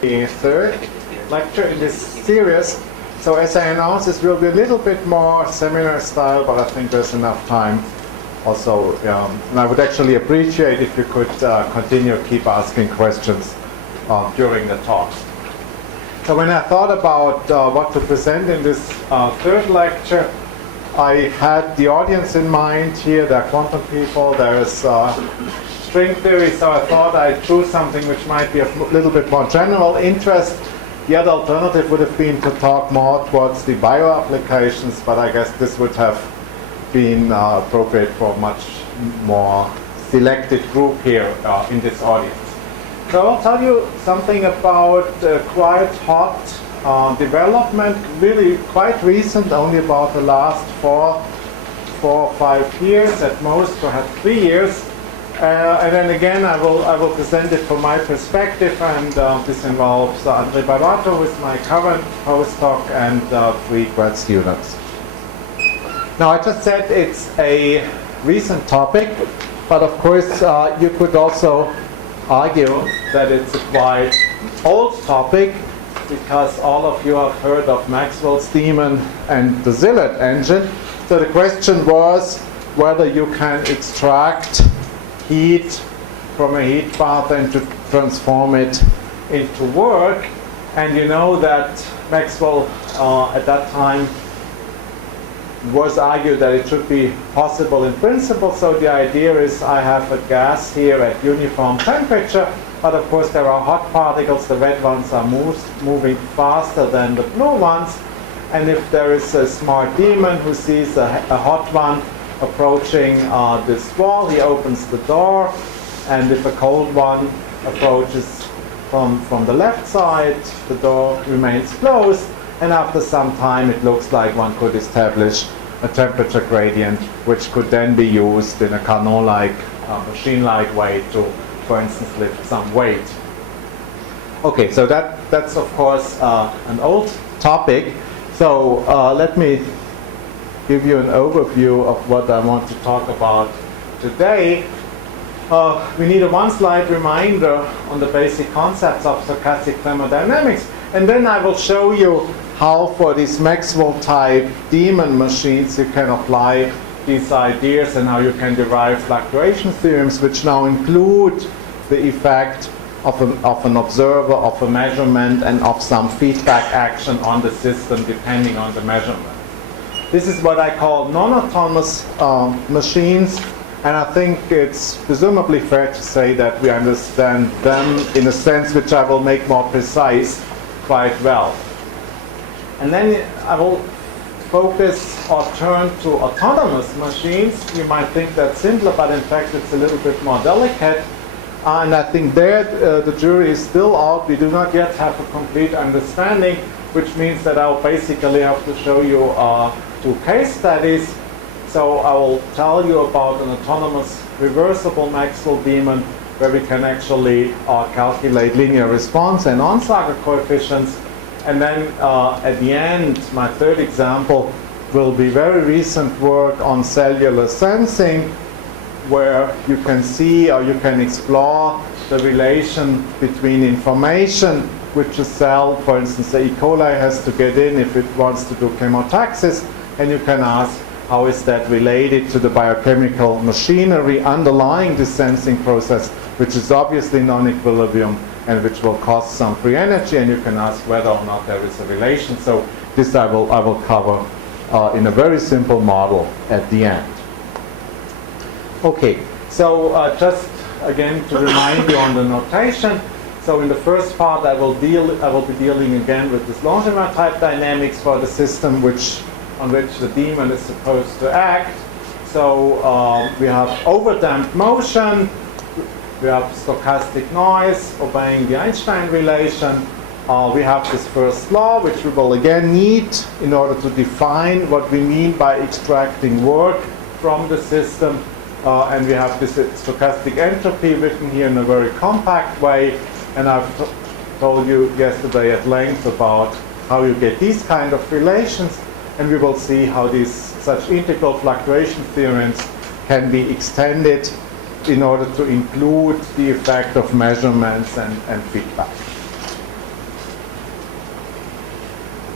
The third lecture in this series. So as I announced, this will be a little bit more seminar style, but I think there's enough time also. And I would actually appreciate if you could keep asking questions during the talk. So when I thought about what to present in this third lecture, I had the audience in mind here. There are quantum people, there is string theory, so I thought I'd choose something which might be of a little bit more general interest. The other alternative would have been to talk more towards the bio applications, but I guess this would have been appropriate for a much more selected group here in this audience. So I'll tell you something about quite hot development, really quite recent, only about the last four or 5 years at most, perhaps 3 years. And then again, I will present it from my perspective, and this involves André Barato, who is my current postdoc, and 3 grad students. Now, I just said it's a recent topic, but of course, you could also argue that it's a quite old topic, because all of you have heard of Maxwell's demon and the Zillett engine. So the question was whether you can extract heat from a heat bath and to transform it into work. And you know that Maxwell at that time was argued that it should be possible in principle. So the idea is I have a gas here at uniform temperature, but of course there are hot particles. The red ones are moving faster than the blue ones. And if there is a smart demon who sees a hot one approaching this wall, he opens the door, and if a cold one approaches from the left side, the door remains closed, and after some time it looks like one could establish a temperature gradient, which could then be used in a Carnot-like, machine-like way to, for instance, lift some weight. Okay, so that's of course an old topic. So let me give you an overview of what I want to talk about today. We need a one-slide reminder on the basic concepts of stochastic thermodynamics, and then I will show you how for these Maxwell-type demon machines you can apply these ideas and how you can derive fluctuation theorems, which now include the effect of an observer, of a measurement, and of some feedback action on the system depending on the measurement. This is what I call non-autonomous machines, and I think it's presumably fair to say that we understand them in a sense which I will make more precise quite well. And then I will focus or turn to autonomous machines. You might think that's simpler, but in fact it's a little bit more delicate. And I think there the jury is still out. We do not yet have a complete understanding, which means that I'll basically have to show you 2 case studies. So I will tell you about an autonomous reversible Maxwell demon where we can actually calculate linear response and Onsager coefficients. And then at the end, my third example will be very recent work on cellular sensing, where you can see or you can explore the relation between information which a cell, for instance, the E. coli has to get in if it wants to do chemotaxis, and you can ask how is that related to the biochemical machinery underlying this sensing process, which is obviously non-equilibrium and which will cost some free energy, and you can ask whether or not there is a relation. So this I will cover in a very simple model at the end. Okay, so just again to remind you on the notation. So in the first part, I will be dealing again with this Langevin type dynamics for the system on which the demon is supposed to act. So we have overdamped motion, we have stochastic noise obeying the Einstein relation. We have this first law, which we will again need in order to define what we mean by extracting work from the system. And we have this stochastic entropy written here in a very compact way. And I've told you yesterday at length about how you get these kind of relations. and we will see how these such integral fluctuation theorems can be extended in order to include the effect of measurements and feedback.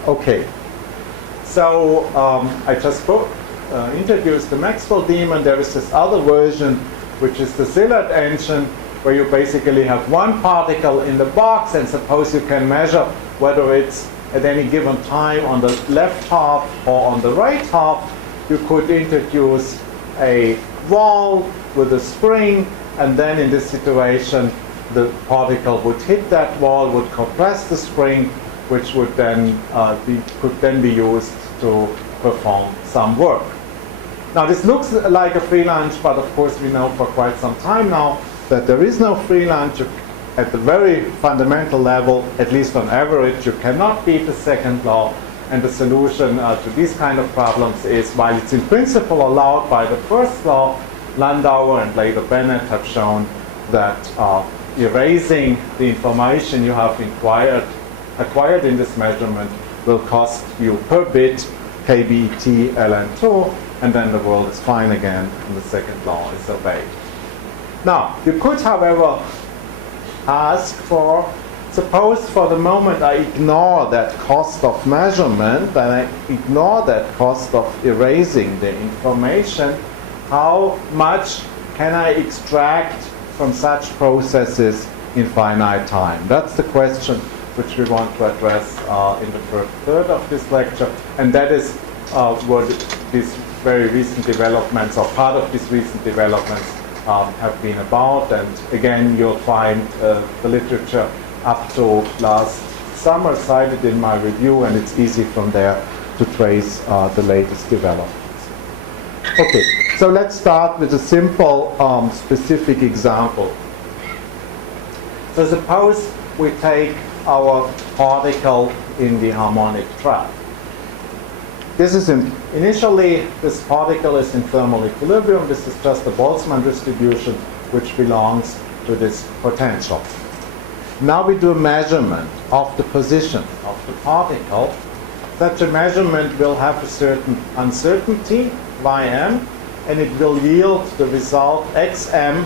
Okay, so I just introduced the Maxwell demon. There is this other version, which is the Szilard engine, where you basically have one particle in the box, and suppose you can measure whether it's at any given time on the left half or on the right half. You could introduce a wall with a spring, and then in this situation the particle would hit that wall, would compress the spring, which would then could then be used to perform some work. Now this looks like a free lunch, but of course we know for quite some time now that there is no free lunch. At the very fundamental level, at least on average, you cannot beat the second law, and the solution to these kind of problems is, while it's in principle allowed by the first law, Landauer and later Bennett have shown that erasing the information you have acquired in this measurement will cost you per bit kBt ln2, and then the world is fine again and the second law is obeyed. Now, you could, however, ask for, suppose for the moment I ignore that cost of measurement and I ignore that cost of erasing the information, how much can I extract from such processes in finite time? That's the question which we want to address in the first third of this lecture, and that is what these very recent developments, or part of these recent developments, have been about. And again, you'll find the literature up to last summer cited in my review, and it's easy from there to trace the latest developments. Okay, so let's start with a simple specific example. So suppose we take our particle in the harmonic trap. This is initially, this particle is in thermal equilibrium. This is just the Boltzmann distribution which belongs to this potential. Now we do a measurement of the position of the particle. Such a measurement will have a certain uncertainty, Ym, and it will yield the result xm.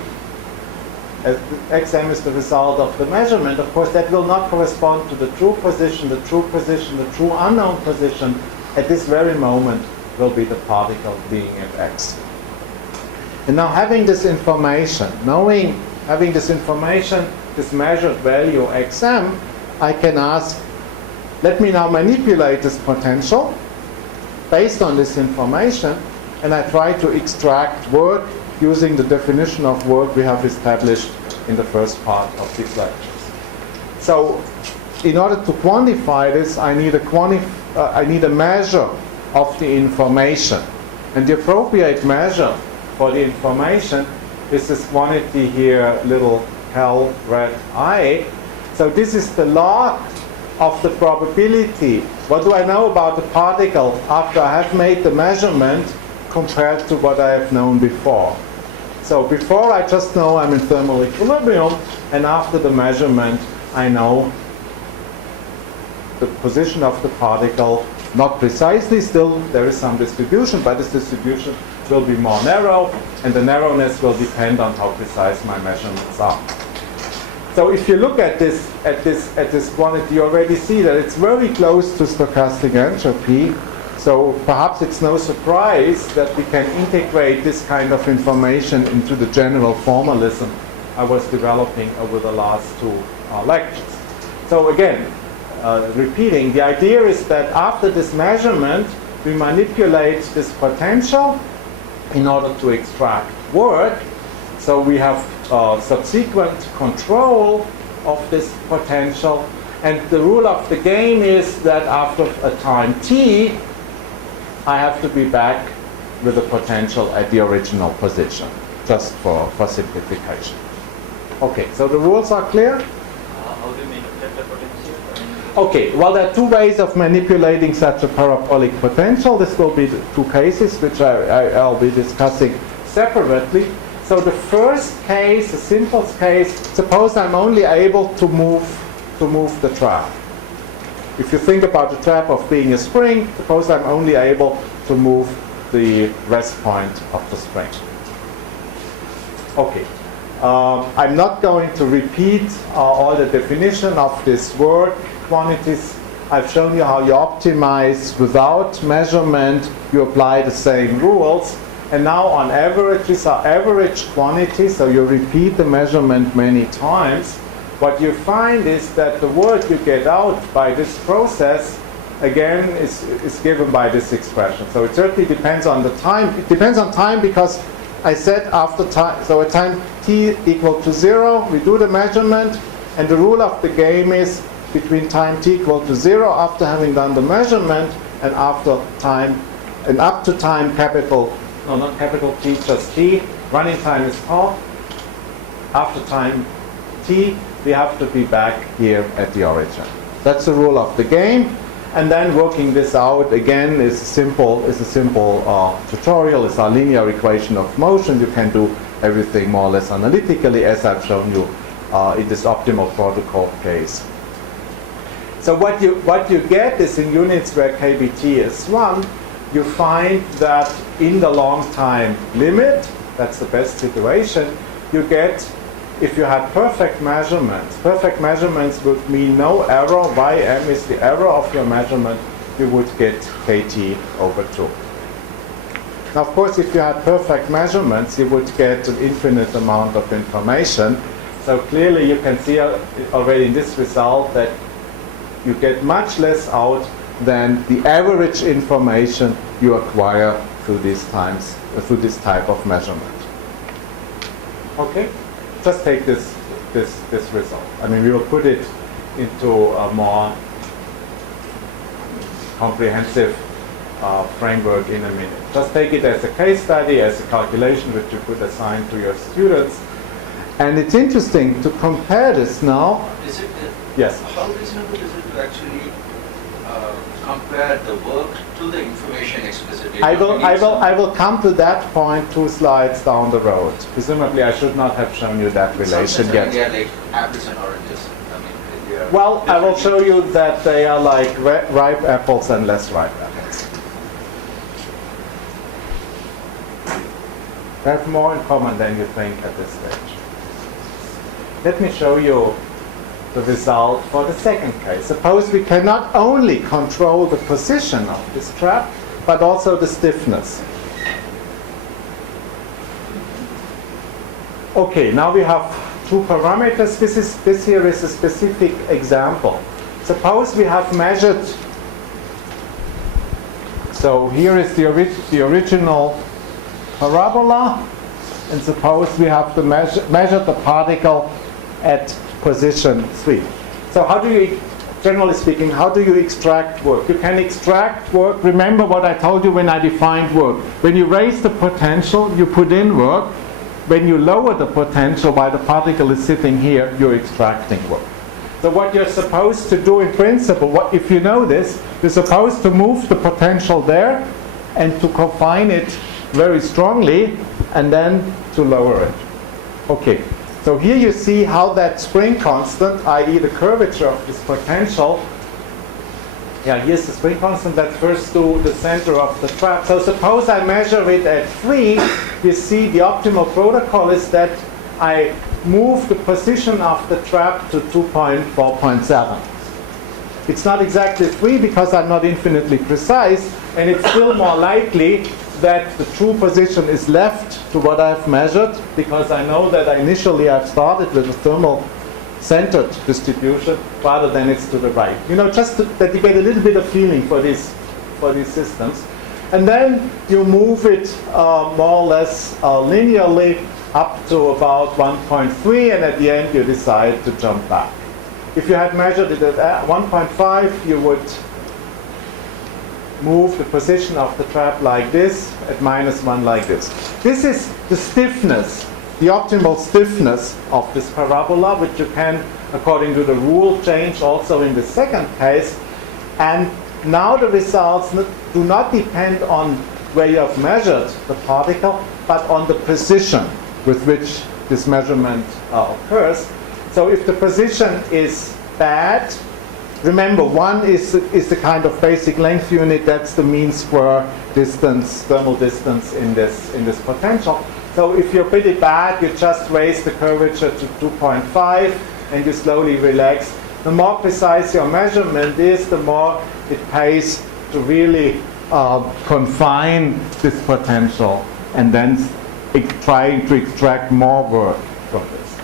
Xm is the result of the measurement. Of course, that will not correspond to the true position, the true unknown position. At this very moment will be the particle being at x. And now having this information, this measured value xm, I can ask, let me now manipulate this potential based on this information, and I try to extract work using the definition of work we have established in the first part of these lectures. So in order to quantify this, I need a measure of the information. And the appropriate measure for the information is this quantity here, little cal red I. So this is the log of the probability. What do I know about the particle after I have made the measurement compared to what I have known before? So before I just know I'm in thermal equilibrium, and after the measurement I know the position of the particle, not precisely, still there is some distribution, but this distribution will be more narrow, and the narrowness will depend on how precise my measurements are. So if you look at this quantity, you already see that it's very close to stochastic entropy. So perhaps it's no surprise that we can integrate this kind of information into the general formalism I was developing over the last two lectures. So again, repeating, the idea is that after this measurement, we manipulate this potential in order to extract work. So we have subsequent control of this potential, and the rule of the game is that after a time t, I have to be back with the potential at the original position, just for simplification. Okay, so the rules are clear? How do you manipulate the potential? Okay, well, there are two ways of manipulating such a parabolic potential. This will be the two cases which I'll be discussing separately. So the first case, the simplest case, suppose I'm only able to move the trap. If you think about the trap of being a spring, suppose I'm only able to move the rest point of the spring. Okay. I'm not going to repeat all the definition of this word, quantities. I've shown you how you optimize without measurement. You apply the same rules. And now on average, these are average quantities, so you repeat the measurement many times. What you find is that the word you get out by this process, again, is given by this expression. So it certainly depends on the time. It depends on time because I said after time, so at time t equal to 0, we do the measurement, and the rule of the game is between time t equal to 0 after having done the measurement and after time, and up to time capital, no, not capital T, just t, running time is half. After time t, we have to be back here at the origin. That's the rule of the game. And then working this out again is a simple tutorial. It's a linear equation of motion. You can do everything more or less analytically, as I've shown you in this optimal protocol case. So what you get is in units where kBt is 1, you find that in the long time limit, that's the best situation, you get, if you had perfect measurements would mean no error, ym is the error of your measurement, you would get kt over 2. Now, of course, if you had perfect measurements, you would get an infinite amount of information. So clearly you can see already in this result that you get much less out than the average information you acquire through these type of measurement. Okay? Just take this result. I mean, we will put it into a more comprehensive framework in a minute. Just take it as a case study, as a calculation which you could assign to your students. And it's interesting to compare this now. Is it? Yes. How reasonable is it to actually compare the work to the information explicitly? I will come to that point 2 slides down the road. Presumably, I should not have shown you that relation yet. They are like apples and oranges. I mean, they are well, I will show you that they are like ripe apples and less ripe apples. They have more in common than you think at this stage. Let me show you the result for the second case. Suppose we can not only control the position of this trap, but also the stiffness. Okay, now we have 2 parameters. This here is a specific example. Suppose we have measured, so here is the original parabola, and suppose we have to measure the particle at position 3. So how do you, generally speaking, how do you extract work? You can extract work. Remember what I told you when I defined work. When you raise the potential, you put in work. When you lower the potential while the particle is sitting here, you're extracting work. So what you're supposed to do in principle, if you know this, you're supposed to move the potential there and to confine it very strongly and then to lower it. Okay. So here you see how that spring constant, i.e. the curvature of this potential, here's the spring constant that refers to the center of the trap. So suppose I measure it at 3, you see the optimal protocol is that I move the position of the trap to 2.4.7. It's not exactly 3 because I'm not infinitely precise, and it's still more likely that the true position is left to what I've measured, because I know that initially I've started with a thermal centered distribution rather than it's to the right. You know, just that you get a little bit of feeling for these systems. And then you move it more or less linearly up to about 1.3, and at the end you decide to jump back. If you had measured it at 1.5, you would move the position of the trap like this, at -1 like this. This is the stiffness, the optimal stiffness of this parabola, which you can, according to the rule, change also in the second case. And now the results do not depend on where you have measured the particle, but on the precision with which this measurement occurs. So if the precision is bad, remember, 1 is the kind of basic length unit. That's the mean square distance, thermal distance in this potential. So if you're pretty bad, you just raise the curvature to 2.5 and you slowly relax. The more precise your measurement is, the more it pays to really confine this potential and then trying to extract more work from this.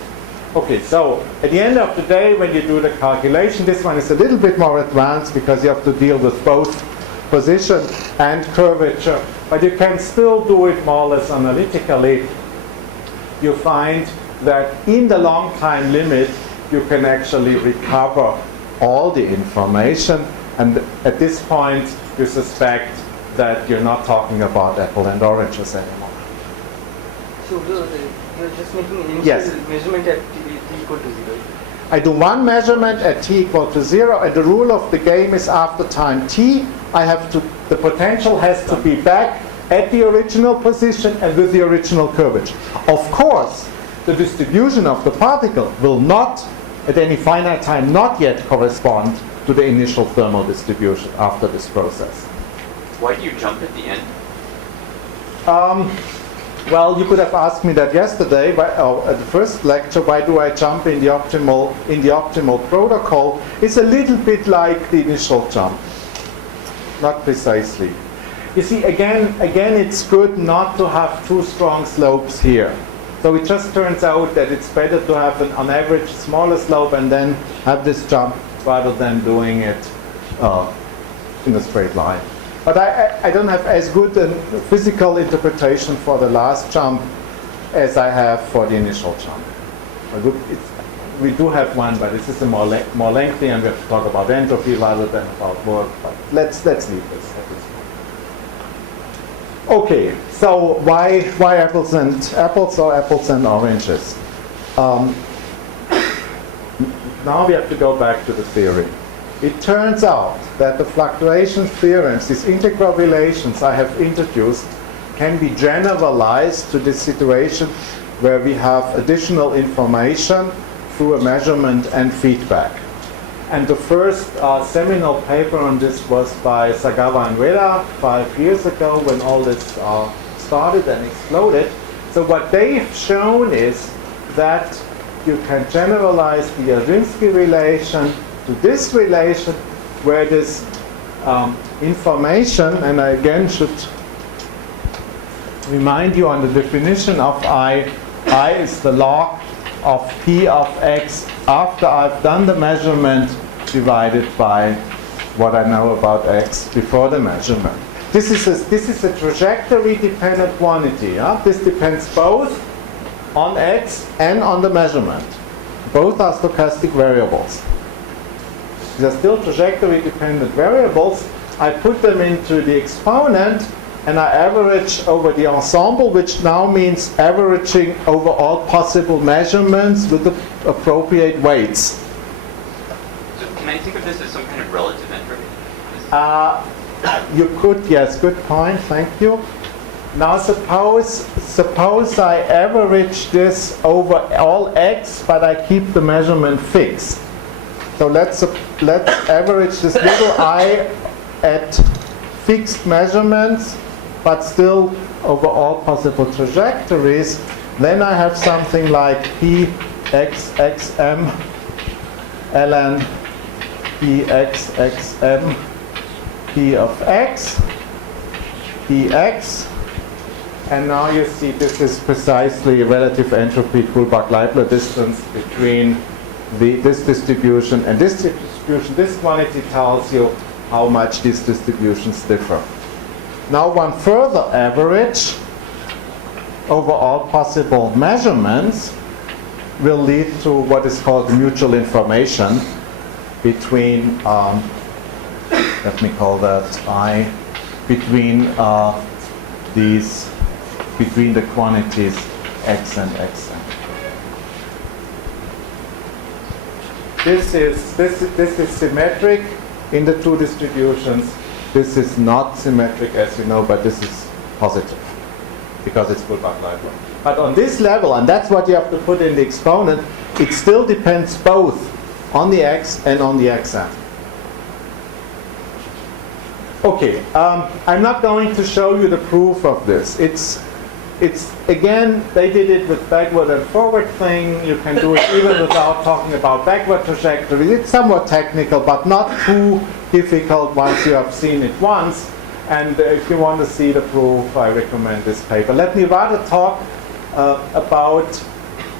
Okay, so at the end of the day, when you do the calculation, this one is a little bit more advanced because you have to deal with both position and curvature, but you can still do it more or less analytically. You find that in the long time limit, you can actually recover all the information, and at this point, you suspect that you're not talking about apple and oranges anymore. So you're just making an Yes. initial measurement at t equal to 0. I do one measurement at t equal to 0, and the rule of the game is after time t, the potential has to be back at the original position and with the original curvature. Of course, the distribution of the particle will not, at any finite time, not yet correspond to the initial thermal distribution after this process. Why do you jump at the end? Well, you could have asked me that yesterday at the first lecture. Why do I jump in the optimal protocol? It's a little bit like the initial jump, not precisely. You see, again, it's good not to have too strong slopes here. So it just turns out that it's better to have on average smaller slope and then have this jump rather than doing it in a straight line. But I don't have as good a physical interpretation for the last jump as I have for the initial jump. We do have one, but this is more lengthy, and we have to talk about entropy rather than about work. But let's leave this at this point. Okay, so why apples or apples and oranges? Now we have to go back to the theory. It turns out that the fluctuation theorems, these integral relations I have introduced, can be generalized to this situation where we have additional information through a measurement and feedback. And the first seminal paper on this was by Sagawa and Ueda 5 years ago when all this started and exploded. So what they've shown is that you can generalize the Jarzynski relation to this relation where this information, and I again should remind you on the definition of I is the log of p of x after I've done the measurement divided by what I know about x before the measurement. This is a trajectory dependent quantity. This depends both on x and on the measurement. Both are stochastic variables. These are still trajectory dependent variables. I put them into the exponent and I average over the ensemble, which now means averaging over all possible measurements with the appropriate weights. So can I think of this as some kind of relative entropy? You could, yes, good point, thank you. Now suppose I average this over all x, but I keep the measurement fixed. So let's average this little I at fixed measurements, but still over all possible trajectories. Then I have something like Pxxm ln Pxxm P of x dx. And now you see this is precisely relative entropy Kullback-Leibler distance between this distribution and this distribution. This quantity tells you how much these distributions differ. Now one further average over all possible measurements will lead to what is called mutual information between, let me call that I, between the quantities x and xn. This is symmetric in the two distributions. This is not symmetric, as you know, but this is positive because it's Kullback-Leibler. But on this level, and that's what you have to put in the exponent, it still depends both on the x and on the xn. Okay, I'm not going to show you the proof of this. It's again, they did it with backward and forward thing. You can do it even without talking about backward trajectory. It's somewhat technical, but not too difficult once you have seen it once. And if you want to see the proof, I recommend this paper. Let me rather talk about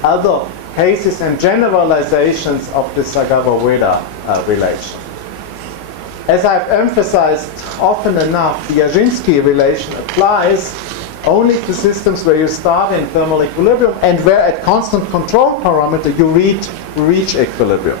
other cases and generalizations of the Sagawa-Ueda relation. As I've emphasized often enough, the Jarzynski relation applies only to systems where you start in thermal equilibrium and where at constant control parameter you reach equilibrium.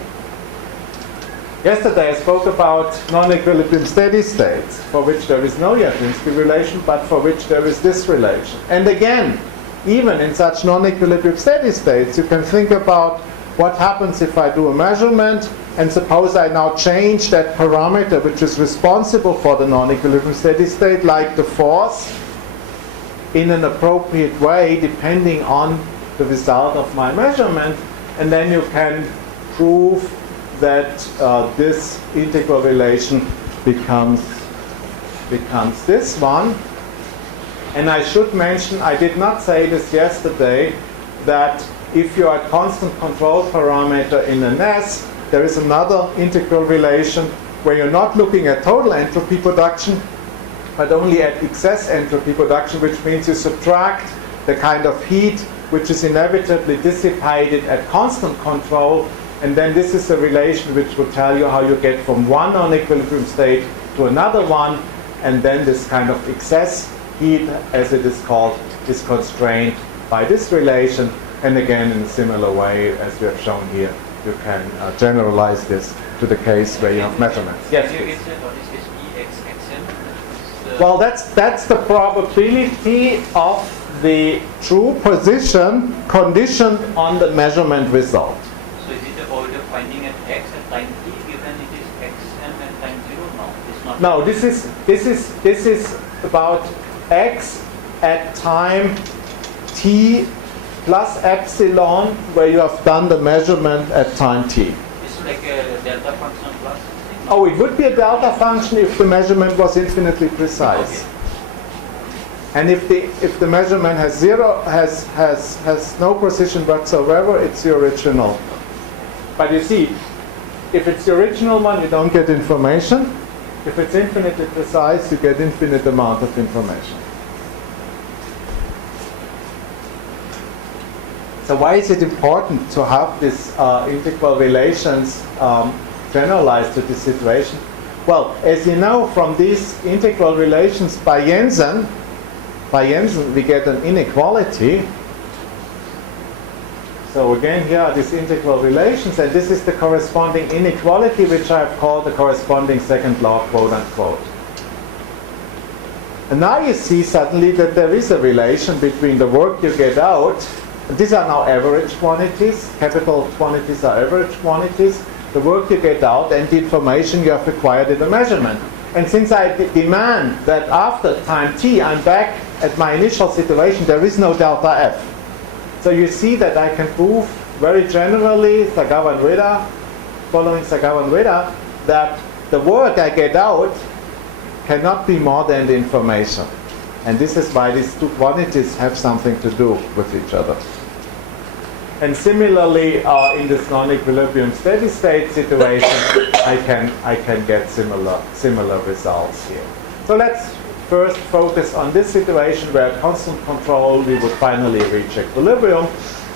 Yesterday I spoke about non-equilibrium steady states for which there is no Jarzynski relation, but for which there is this relation. And again, even in such non-equilibrium steady states, you can think about what happens if I do a measurement and suppose I now change that parameter which is responsible for the non-equilibrium steady state, like the force, in an appropriate way depending on the result of my measurement, and then you can prove that this integral relation becomes this one. And I should mention, I did not say this yesterday, that if you are at constant control parameter in an S, there is another integral relation where you're not looking at total entropy production, but only at excess entropy production, which means you subtract the kind of heat which is inevitably dissipated at constant control, and then this is a relation which will tell you how you get from one non-equilibrium state to another one, and then this kind of excess heat, as it is called, is constrained by this relation. And again, in a similar way as we have shown here, you can generalize this to the case where you have measurements. Yes, please. What is this EXXM? Well, that's the probability of the true position conditioned on the measurement result. So is it about finding at x at time t given it is xm at time 0? No, it's not. No, this is about x at time t plus epsilon, where you have done the measurement at time t. It's like a delta function plus something? Oh, it would be a delta function if the measurement was infinitely precise. Okay. And if the measurement has no precision whatsoever, it's the original. But you see, if it's the original one, you don't get information. If it's infinitely precise, you get infinite amount of information. So why is it important to have these integral relations generalized to this situation? Well, as you know from these integral relations by Jensen we get an inequality. So again, here are these integral relations, and this is the corresponding inequality, which I've called the corresponding second law, quote unquote. And now you see suddenly that there is a relation between the work you get out. These are now average quantities. Capital quantities are average quantities. The work you get out and the information you have acquired in the measurement. And since I demand that after time t I'm back at my initial situation, there is no delta f. So you see that I can prove very generally, Sagawa and Ueda, following Sagawa and Ueda, that the work I get out cannot be more than the information. And this is why these two quantities have something to do with each other. And similarly, in this non-equilibrium steady state situation, I can get similar results here. So let's first focus on this situation where at constant control we would finally reach equilibrium,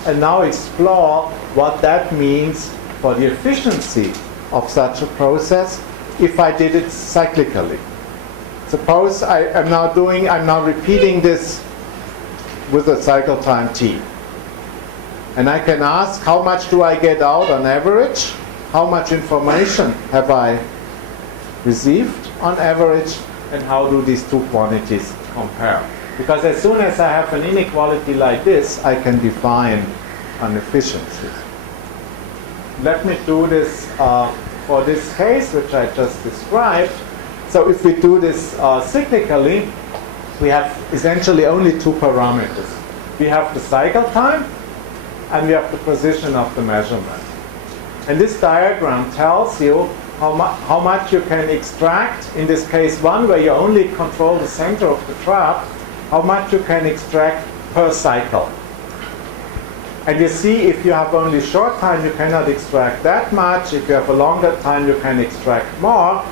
and now explore what that means for the efficiency of such a process if I did it cyclically. Suppose I'm now repeating this with a cycle time t. And I can ask, how much do I get out on average? How much information have I received on average? And how do these two quantities compare? Because as soon as I have an inequality like this, I can define an efficiency. Let me do this for this case, which I just described. So if we do this cyclically, we have essentially only two parameters. We have the cycle time, and we have the position of the measurement. And this diagram tells you how much you can extract, in this case 1, where you only control the center of the trap, how much you can extract per cycle. And you see, if you have only short time, you cannot extract that much. If you have a longer time, you can extract more.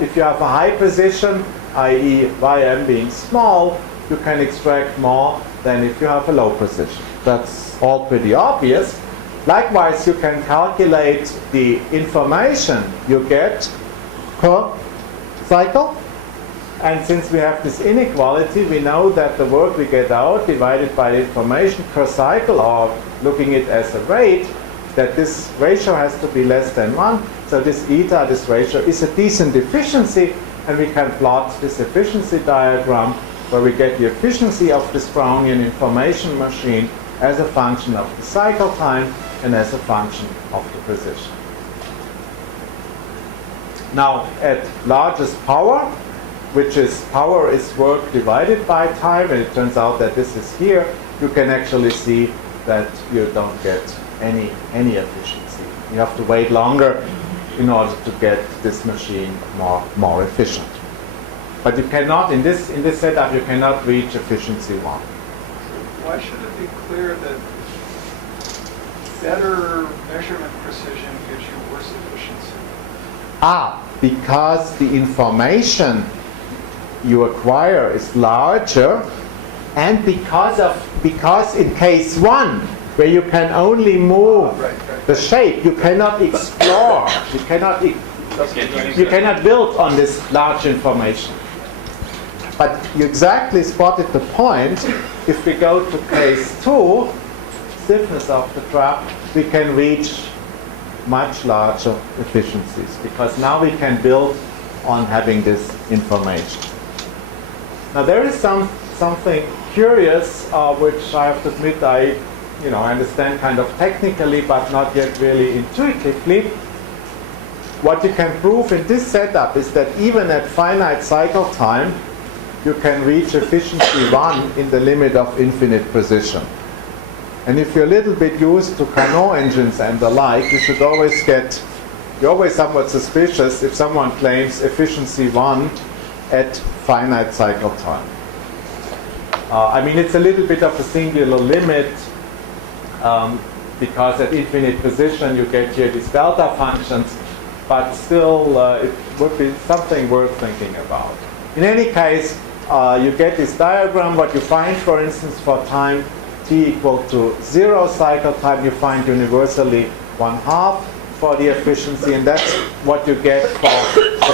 If you have a high precision, i.e. Ym being small, you can extract more than if you have a low precision. That's all pretty obvious. Likewise, you can calculate the information you get per cycle. And since we have this inequality, we know that the work we get out divided by the information per cycle, or looking at it as a rate, that this ratio has to be less than 1. So this eta, this ratio, is a decent efficiency, and we can plot this efficiency diagram where we get the efficiency of this Brownian information machine as a function of the cycle time and as a function of the precision. Now, at largest power, which is power is work divided by time, and it turns out that this is here, you can actually see that you don't get any efficiency. You have to wait longer in order to get this machine more efficient. But you cannot, in this setup, you cannot reach efficiency 1. Why should it be clear that better measurement precision gives you worse efficiency? Because the information you acquire is larger, and because in case 1, where you can only move the shape, you cannot explore, you cannot build on this large information. But you exactly spotted the point. If we go to case 2, stiffness of the trap, we can reach much larger efficiencies, because now we can build on having this information. Now there is something curious, which I have to admit I understand kind of technically, but not yet really intuitively. What you can prove in this setup is that even at finite cycle time, you can reach efficiency 1 in the limit of infinite precision. And if you're a little bit used to Carnot engines and the like, you're always somewhat suspicious if someone claims efficiency 1 at finite cycle time. It's a little bit of a singular limit, because at infinite precision you get here these delta functions, but still it would be something worth thinking about. In any case, you get this diagram. What you find, for instance, for time t equal to 0 cycle time, you find universally 1/2 for the efficiency, and that's what you get for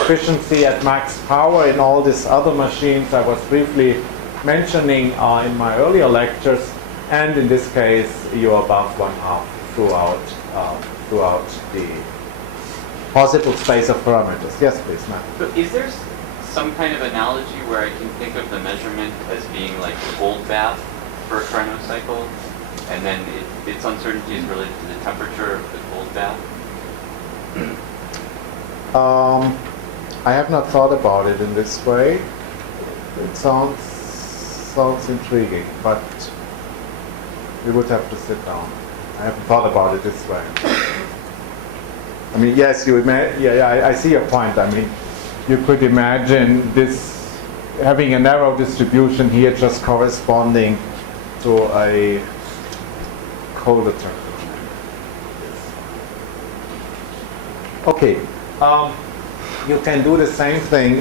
efficiency at max power in all these other machines I was briefly mentioning in my earlier lectures. And in this case, you're above 1/2 throughout the possible space of parameters. Yes, please, Matt. So is there some kind of analogy where I can think of the measurement as being like a cold bath for a Carnot cycle, and then its uncertainty is related to the temperature of the cold bath? I have not thought about it in this way. It sounds intriguing, but we would have to sit down. I haven't thought about it this way. Yes, I see your point. You could imagine this having a narrow distribution here, just corresponding to a colder temperature. Okay, you can do the same thing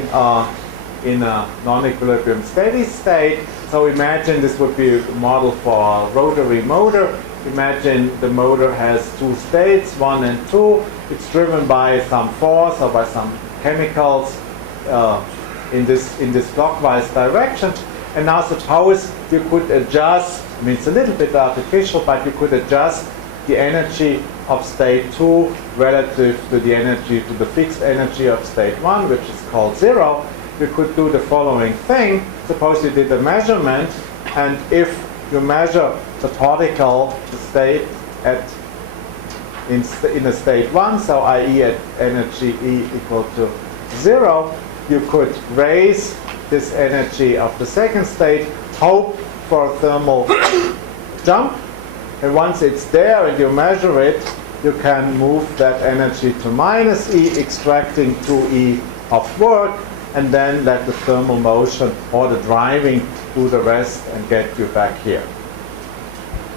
in a non-equilibrium steady state. So imagine this would be a model for a rotary motor. Imagine the motor has 2 states, 1 and 2. It's driven by some force or by some chemicals in this clockwise direction. And now suppose you could adjust, it's a little bit artificial, but you could adjust the energy of state 2 relative to the fixed energy of state 1, which is called 0. You could do the following thing. Suppose you did a measurement, and if you measure the particle, the state in a state 1, so i.e. at energy E equal to 0, you could raise this energy of the second state, hope for a thermal jump, and once it's there and you measure it, you can move that energy to minus E, extracting 2E of work, and then let the thermal motion or the driving do the rest and get you back here.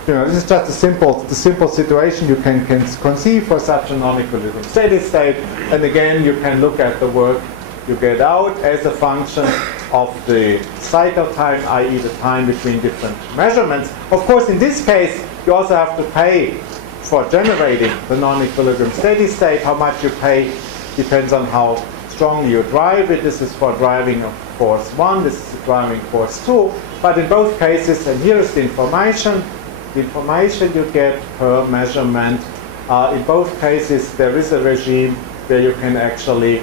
This is just the simple situation you can conceive for such a non-equilibrium steady state. And again, you can look at the work you get out as a function of the cycle time, i.e. the time between different measurements. Of course, in this case, you also have to pay for generating the non-equilibrium steady state. How much you pay depends on how strongly you drive it. This is for driving of force 1, this is driving force 2. But in both cases, and here is the information you get per measurement. In both cases, there is a regime where you can actually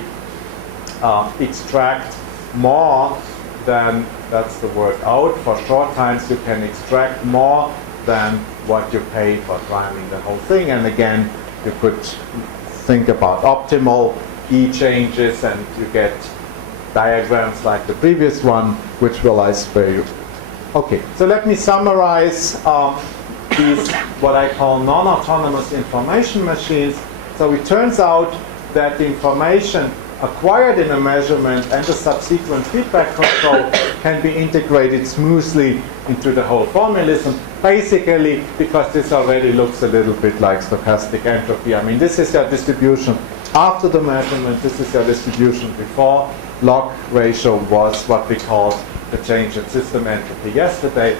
extract more than, that's the word out, for short times you can extract more than what you pay for driving the whole thing. And again, you could think about optimal E changes, and you get diagrams like the previous one, which will I spare you. Okay, so let me summarize these, what I call non-autonomous information machines. So it turns out that the information acquired in a measurement and the subsequent feedback control can be integrated smoothly into the whole formalism, basically because this already looks a little bit like stochastic entropy. I mean, this is your distribution after the measurement, this is your distribution before. Log ratio was what we called the change in system entropy yesterday.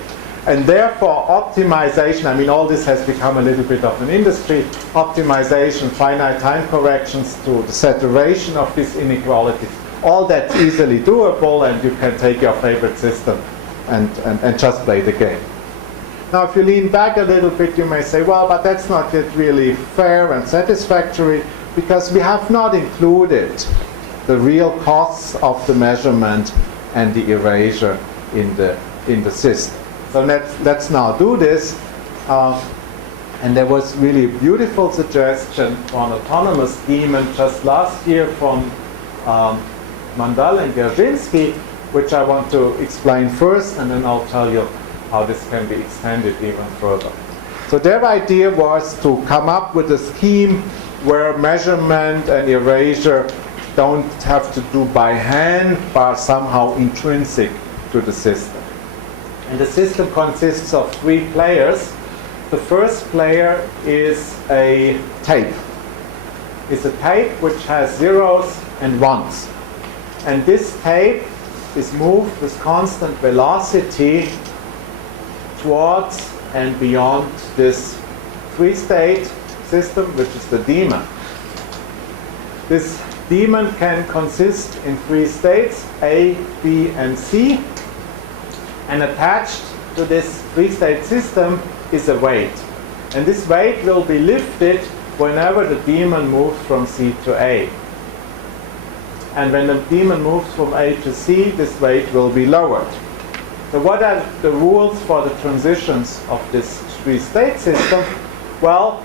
And therefore, optimization, I mean, all this has become a little bit of an industry. Optimization, finite time corrections to the saturation of these inequalities, all that's easily doable, and you can take your favorite system and just play the game. Now, if you lean back a little bit, you may say, well, but that's not yet really fair and satisfactory, because we have not included the real costs of the measurement and the erasure in the system. So let's now do this. And there was really a beautiful suggestion for an autonomous daemon just last year from Mandal and Gerzhinsky, which I want to explain first, and then I'll tell you how this can be extended even further. So their idea was to come up with a scheme where measurement and erasure don't have to do by hand, but somehow intrinsic to the system. And the system consists of 3 players. The first player is a tape. It's a tape which has zeros and ones. And this tape is moved with constant velocity towards and beyond this 3-state system, which is the daemon. This daemon can consist in 3 states, A, B, and C. And attached to this 3-state system is a weight. And this weight will be lifted whenever the daemon moves from C to A. And when the daemon moves from A to C, this weight will be lowered. So what are the rules for the transitions of this 3-state system? Well,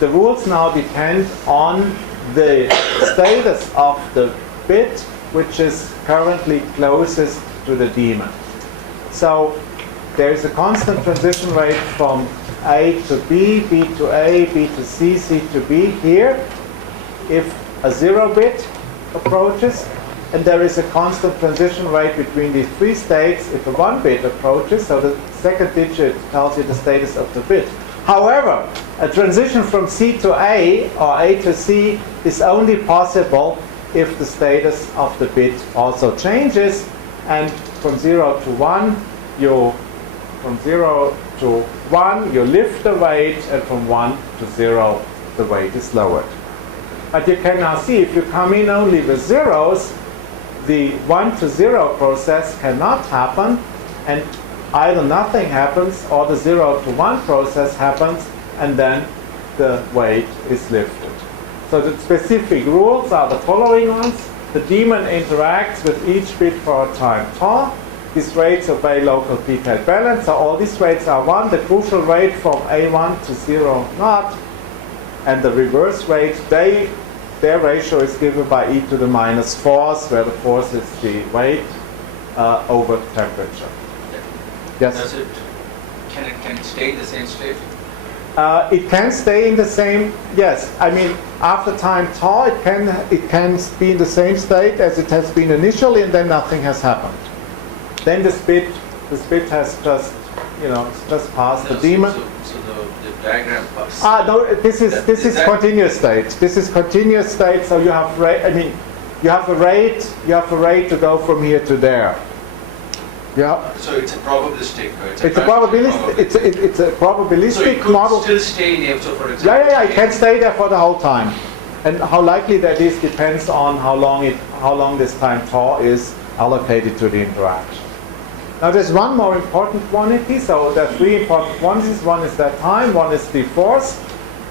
the rules now depend on the status of the bit which is currently closest to the daemon. So there is a constant transition rate from A to B, B to A, B to C, C to B here if a 0-bit approaches, and there is a constant transition rate between these 3 states if a 1-bit approaches, so the second digit tells you the status of the bit. However, a transition from C to A or A to C is only possible if the status of the bit also changes, and from 0 to 1 you lift the weight, and from 1 to 0 the weight is lowered. But you can now see if you come in only with zeros, the 1 to 0 process cannot happen, and either nothing happens or the 0 to 1 process happens, and then the weight is lifted. So the specific rules are the following ones. The daemon interacts with each bit for a time tau. These rates obey local p-tail balance. So all these rates are 1. The crucial rate from A1 to 0 naught. And the reverse rate, their ratio is given by e to the minus force, where the force is the weight over temperature. Yes? Can it stay in the same state? It can stay in the same, yes. I mean, after time tau, it can be in the same state as it has been initially, and then nothing has happened. Then the spit has just, just passed the demon. So the diagram passes. No, this is continuous state. This is continuous state. So you have you have a rate to go from here to there. Yeah. So it's a probabilistic. It's a probabilistic so model. Still stay in here. So for example. Yeah. It can stay there for the whole time, and how likely that is depends on how long this time tau is allocated to the interaction. Now there's one more important quantity. So there are three important quantities. One is that time. One is the force.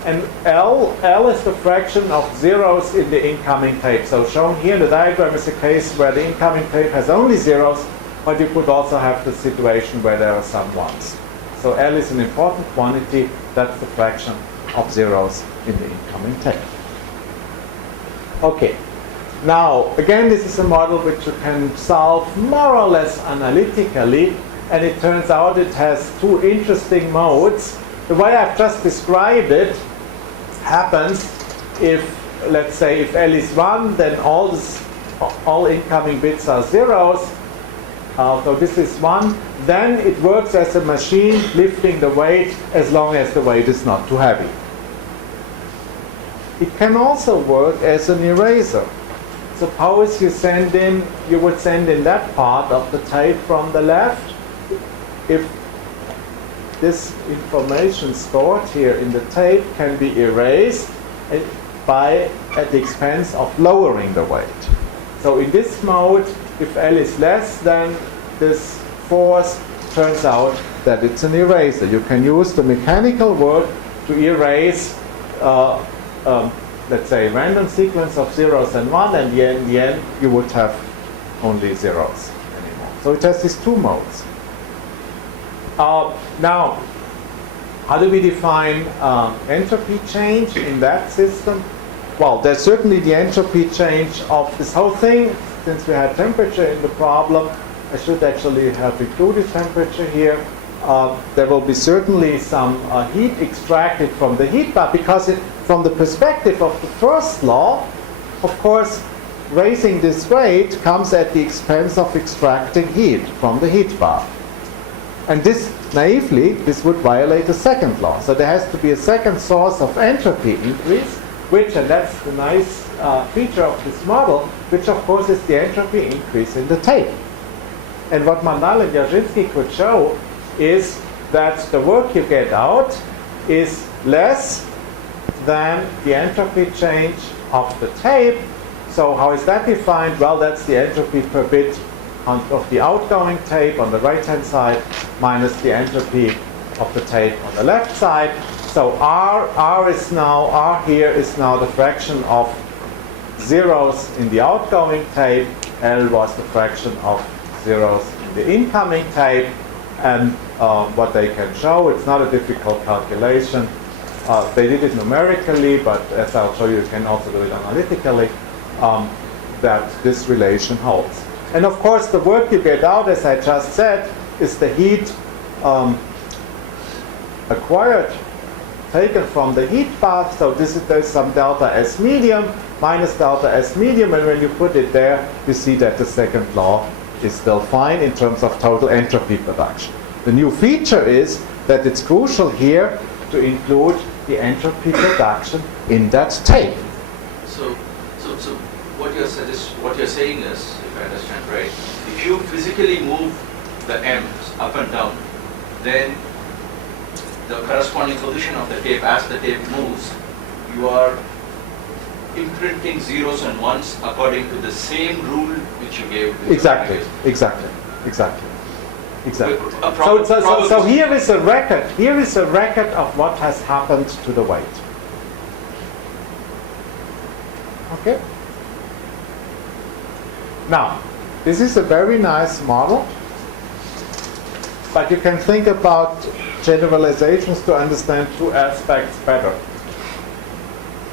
And L is the fraction of zeros in the incoming tape. So shown here in the diagram is a case where the incoming tape has only zeros, but you could also have the situation where there are some ones. So L is an important quantity. That's the fraction of zeros in the incoming tape. Okay. Now, again, this is a model which you can solve more or less analytically, and it turns out it has two interesting modes. The way I've just described it happens if, let's say, if L is 1, then all incoming bits are zeros. So this is 1. Then it works as a machine lifting the weight as long as the weight is not too heavy. It can also work as an eraser. Suppose you would send in that part of the tape from the left. If this information stored here in the tape can be erased at the expense of lowering the weight. So in this mode, if L is less than this force, turns out that it's an eraser. You can use the mechanical work to erase, let's say, a random sequence of zeros and 1, and in the end you would have only zeros anymore. So it has these two modes. Now, how do we define entropy change in that system? Well, there's certainly the entropy change of this whole thing. Since we had temperature in the problem, I should actually have included temperature here. There will be certainly some heat extracted from the heat bath, because from the perspective of the first law, of course, raising this rate comes at the expense of extracting heat from the heat bath. And this, naively, this would violate the second law. So there has to be a second source of entropy increase, which, and that's the nice feature of this model, which of course is the entropy increase in the tape. And what Mandal and Jarzynski could show is that the work you get out is less than the entropy change of the tape. So how is that defined? Well, that's the entropy per bit of the outgoing tape on the right-hand side minus the entropy of the tape on the left side. So R here is now the fraction of zeros in the outgoing tape. L was the fraction of zeros in the incoming tape. And what they can show, it's not a difficult calculation. They did it numerically, but as I'll show you can also do it analytically, that this relation holds. And of course, the work you get out, as I just said, is the heat acquired, taken from the heat bath. So there's some delta S medium minus delta S medium, and when you put it there, you see that the second law is still fine in terms of total entropy production. The new feature is that it's crucial here to include the entropy production in that tape. So what you're saying is, if I understand right, if you physically move the M's up and down, then the corresponding position of the tape as the tape moves, you are imprinting zeros and ones according to the same rule which you gave. Exactly. So here is a record. Here is a record of what has happened to the weight. Okay. Now, this is a very nice model, but you can think about generalizations to understand two aspects better.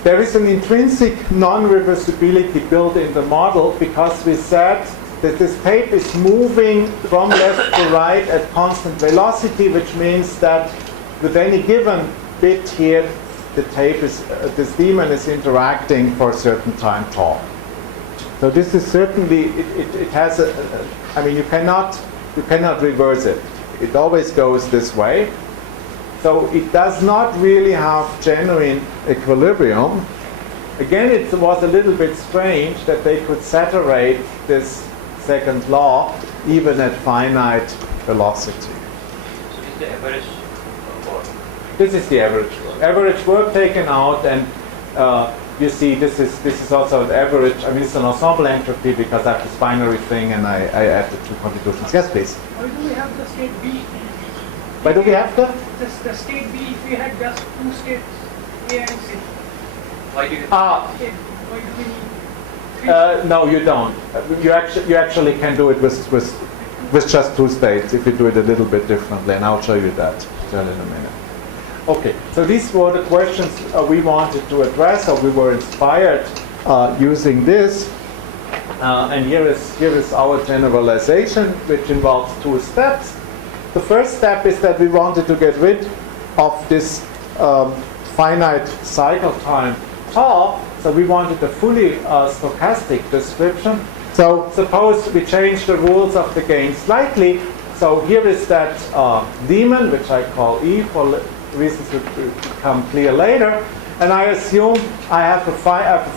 There is an intrinsic non-reversibility built in the model because we said that this tape is moving from left to right at constant velocity, which means that with any given bit here, the tape is, this daemon is interacting for a certain time tau. So this is certainly, it has I mean, you cannot reverse it. It always goes this way. So it does not really have genuine equilibrium. Again, it was a little bit strange that they could saturate this second law even at finite velocity. So this is the average work. This is the average work. Average work taken out, and you see this is also an average. I mean, it's an ensemble entropy because I have this binary thing, and I add the two contributions. Yes, please. Why do we have the state B? Why do we have the? The state B, if we had just two states, A and C. Why do you Okay, why do we need three? No, you don't. You actually can do it with just two states if you do it a little bit differently, and I'll show you that in a minute. Okay, so these were the questions we wanted to address, or we were inspired using this. And here is our generalization, which involves two steps. The first step is that we wanted to get rid of this finite cycle time tau. So we wanted a fully stochastic description. So suppose we change the rules of the game slightly. So here is that daemon, which I call E for reasons which will become clear later. And I assume I have a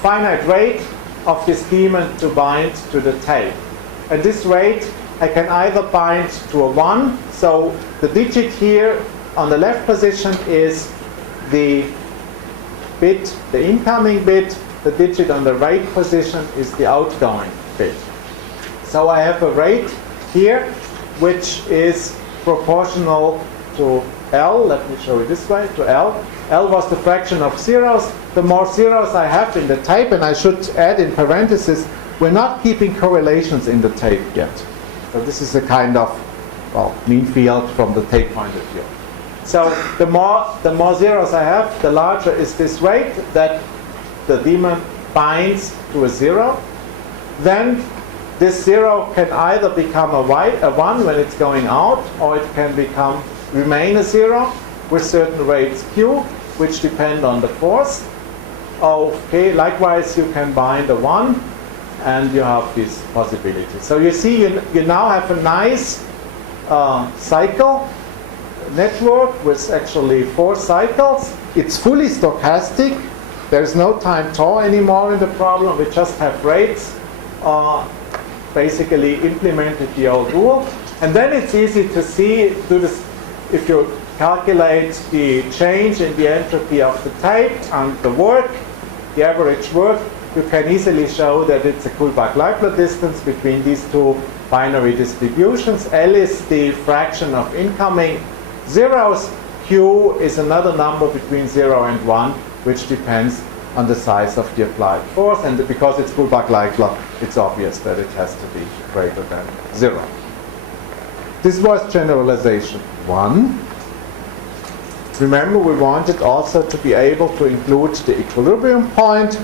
finite rate of this daemon to bind to the tape. And this rate I can either bind to a 1. So the digit here on the left position is the bit, the incoming bit. The digit on the right position is the outgoing bit. So I have a rate here which is proportional to L. Let me show you this way, to L. L was the fraction of zeros. The more zeros I have in the tape, and I should add in parentheses, we're not keeping correlations in the tape yet. So this is a kind of, well, mean field from the tape point of view. So the more zeros I have, the larger is this rate that the daemon binds to a 0. Then this 0 can either become a 1 when it's going out, or it can remain a 0 with certain rates q, which depend on the force. Okay, likewise you can bind a 1, and you have these possibilities. So you see, you now have a nice cycle network with actually 4 cycles. It's fully stochastic. There's no time tau anymore in the problem. We just have rates basically implemented the old rule. And then it's easy to see, if you calculate the change in the entropy of the tape and the work, the average work, you can easily show that it's a Kullback-Leibler distance between these two binary distributions. L is the fraction of incoming zeros. Q is another number between 0 and 1, which depends on the size of the applied force. And because it's Kullback-Leibler, it's obvious that it has to be greater than 0. This was generalization 1. Remember, we wanted also to be able to include the equilibrium point.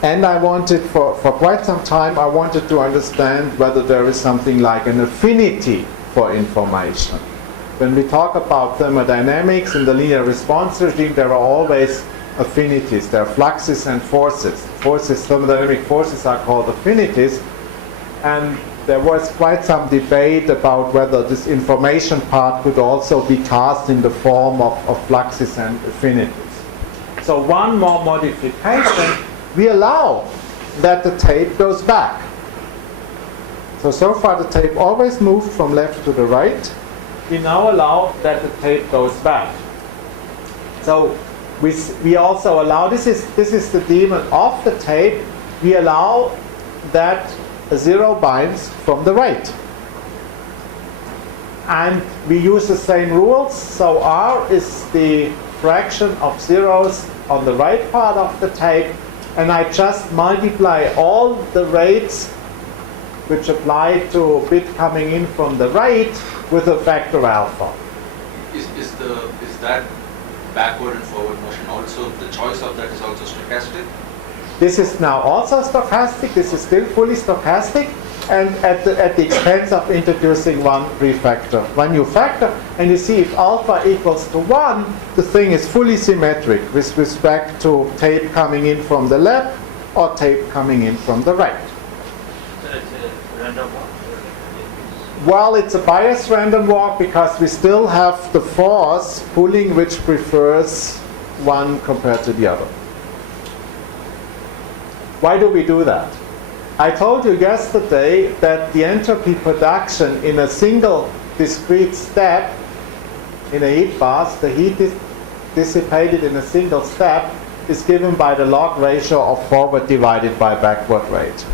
And I wanted, for quite some time, I wanted to understand whether there is something like an affinity for information. When we talk about thermodynamics in the linear response regime, there are always affinities. There are fluxes and forces. Thermodynamic forces are called affinities. And there was quite some debate about whether this information part could also be cast in the form of fluxes and affinities. So one more modification, we allow that the tape goes back. So far the tape always moved from left to the right. We now allow that the tape goes back. So we also allow, this is the daemon of the tape, we allow that a 0 binds from the right. And we use the same rules, so R is the fraction of zeros on the right part of the tape, and I just multiply all the rates which apply to a bit coming in from the right with a factor alpha. Is that backward and forward motion also, the choice of that is also stochastic? This is now also stochastic. This is still fully stochastic. and at the expense of introducing one new factor. And you see if alpha equals to 1, the thing is fully symmetric with respect to tape coming in from the left or tape coming in from the right. So it's a random walk? Well, it's a biased random walk because we still have the force pulling which prefers one compared to the other. Why do we do that? I told you yesterday that the entropy production in a single discrete step in a heat bath, the heat is dissipated in a single step, is given by the log ratio of forward divided by backward rate.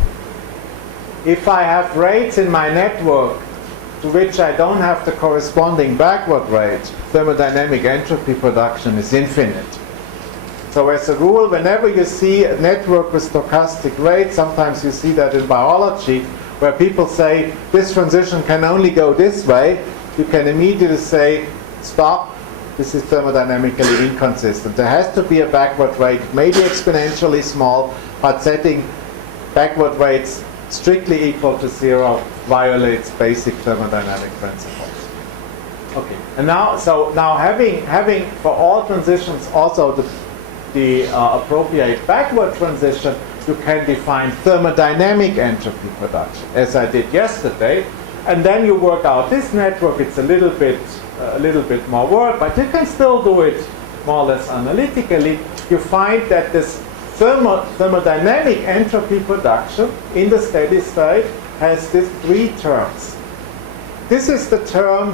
If I have rates in my network to which I don't have the corresponding backward rate, thermodynamic entropy production is infinite. So as a rule, whenever you see a network with stochastic rates, sometimes you see that in biology, where people say this transition can only go this way, you can immediately say, stop, this is thermodynamically inconsistent. There has to be a backward rate, maybe exponentially small, but setting backward rates strictly equal to 0 violates basic thermodynamic principles. Okay, and now having for all transitions also the appropriate backward transition, you can define thermodynamic entropy production, as I did yesterday, and then you work out this network. It's a little bit more work, but you can still do it more or less analytically. You find that this thermodynamic entropy production in the steady state has these 3 terms. This is the term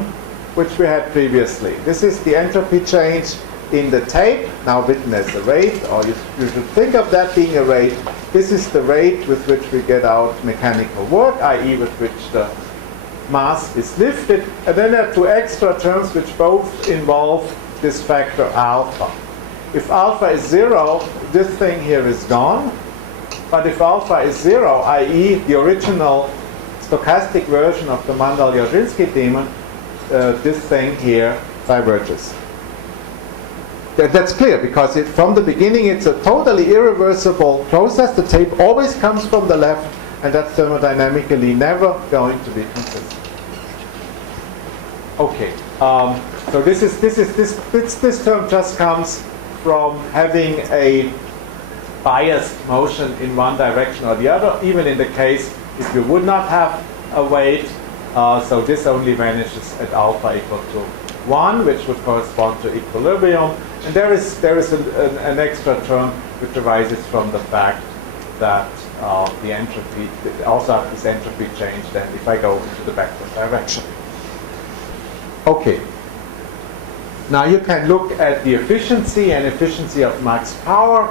which we had previously. This is the entropy change in the tape, now written as a rate, or you should think of that being a rate. This is the rate with which we get out mechanical work, i.e. with which the mass is lifted. And then there are 2 extra terms which both involve this factor alpha. If alpha is 0, this thing here is gone. But if alpha is 0, i.e. the original stochastic version of the Mandel-Jarzynski demon, this thing here diverges. That's clear, because from the beginning it's a totally irreversible process. The tape always comes from the left, and that's thermodynamically never going to be consistent. Okay, so this term just comes from having a biased motion in one direction or the other, even in the case if you would not have a weight. So this only vanishes at alpha equal to 1, which would correspond to equilibrium. And there is an extra term which arises from the fact that the entropy also has this entropy change then if I go into the backward direction. Okay. Now you can look at the efficiency of max power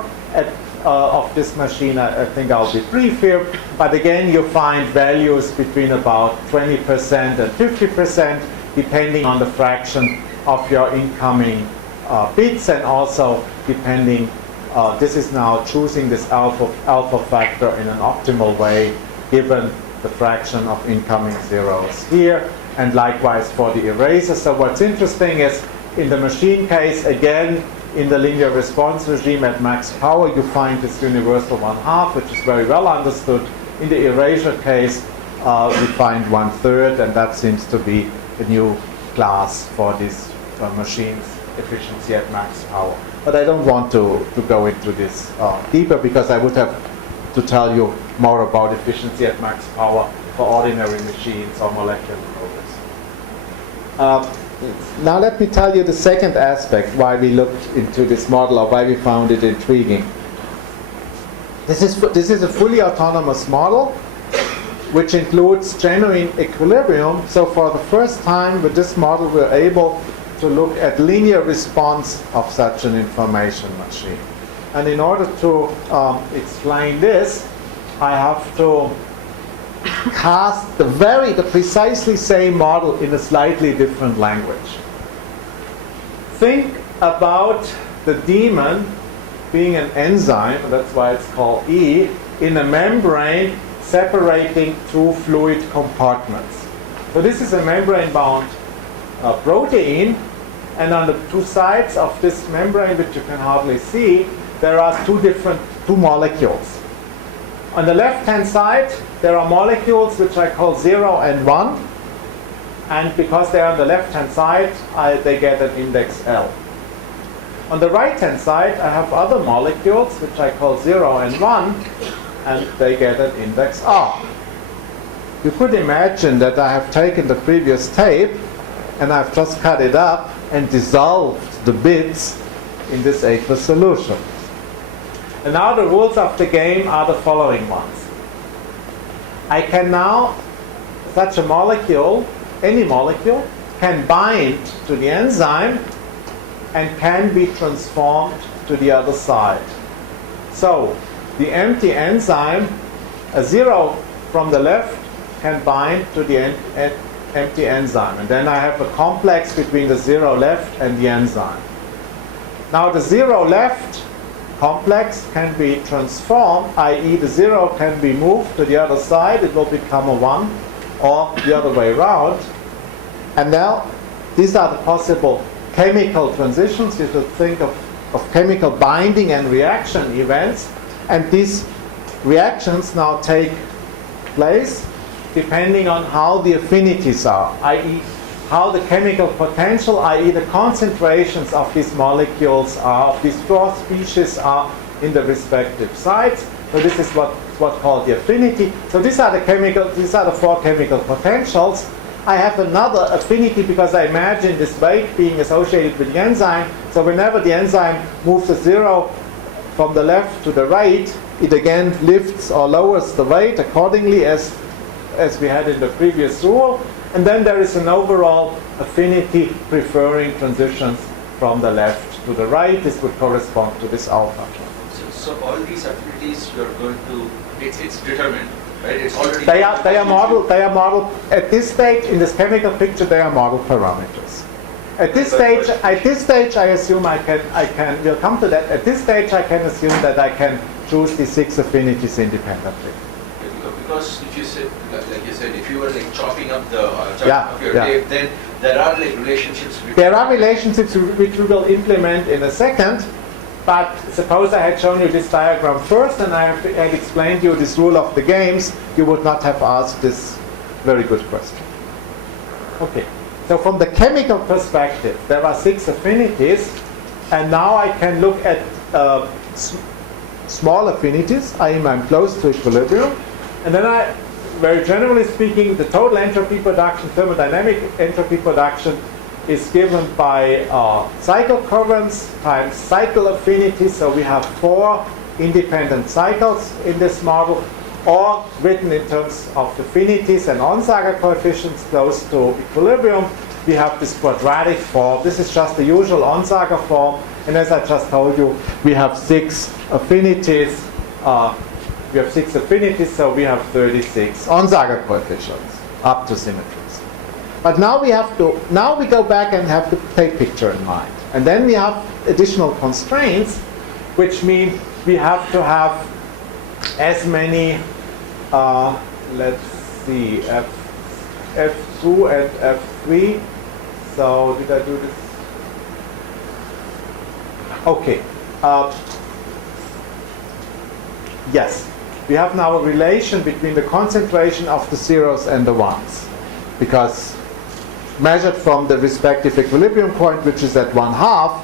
of this machine. I think I'll be brief here. But again, you find values between about 20% and 50%, depending on the fraction of your incoming bits, and also depending, this is now choosing this alpha factor in an optimal way, given the fraction of incoming zeros here, and likewise for the eraser. So what's interesting is, in the machine case, again, in the linear response regime at max power, you find this universal 1/2, which is very well understood. In the erasure case, we find 1/3, and that seems to be a new class for these machines, efficiency at max power. But I don't want to go into this deeper, because I would have to tell you more about efficiency at max power for ordinary machines or molecular motors. Now let me tell you the second aspect why we looked into this model, or why we found it intriguing. This is a fully autonomous model which includes genuine equilibrium. So for the first time with this model we're able to look at linear response of such an information machine. And in order to explain this, I have to cast the precisely same model in a slightly different language. Think about the demon being an enzyme, that's why it's called E, in a membrane separating 2 fluid compartments. So this is a membrane-bound protein, and on the 2 sides of this membrane, which you can hardly see, there are two molecules. On the left-hand side, there are molecules which I call 0 and 1. And because they're on the left-hand side, they get an index L. On the right-hand side, I have other molecules which I call 0 and 1, and they get an index R. You could imagine that I have taken the previous tape and I've just cut it up and dissolved the bits in this aqueous solution. And now the rules of the game are the following ones. I can now, such a molecule, any molecule, can bind to the enzyme and can be transformed to the other side. So the empty enzyme, a 0 from the left, can bind to the empty enzyme. And then I have a complex between the 0 left and the enzyme. Now the 0 left complex can be transformed, i.e. the 0 can be moved to the other side, it will become a 1, or the other way around. And now these are the possible chemical transitions. You should think of chemical binding and reaction events. And these reactions now take place depending on how the affinities are, i.e. how the chemical potential, i.e. the concentrations of these molecules are, of these four species are in the respective sites. So this is what's called the affinity. So these are the four chemical potentials. I have another affinity because I imagine this weight being associated with the enzyme. So whenever the enzyme moves a 0 from the left to the right, it again lifts or lowers the weight accordingly as we had in the previous rule. And then there is an overall affinity preferring transitions from the left to the right. This would correspond to this alpha. So all these affinities you're going to, it's determined, right? It's already. They are model at this stage in this chemical picture. They are model parameters. At this stage, I assume I can. We'll come to that. At this stage, I can assume that I can choose the 6 affinities independently. Because if you said, like you said, if you were like chopping up the your yeah. tape, then there are like relationships. There are relationships which we will implement in a second. But suppose I had shown you this diagram first and I had explained you this rule of the games, you would not have asked this very good question. Okay, so from the chemical perspective, there are 6 affinities, and now I can look at small affinities, i.e. I'm close to equilibrium, and then very generally speaking, the total entropy production, thermodynamic entropy production, is given by cycle currents times cycle affinity. So we have 4 independent cycles in this model, or written in terms of affinities and Onsager coefficients close to equilibrium, we have this quadratic form. This is just the usual Onsager form, and as I just told you, we have 6 affinities. So we have 36 Onsager coefficients up to symmetries. But now we go back and have the tape picture in mind. And then we have additional constraints, which mean we have to have as many, let's see, F2 and F3. So did I do this? Okay. Yes. We have now a relation between the concentration of the 0s and the 1s. Because measured from the respective equilibrium point, which is at 1/2,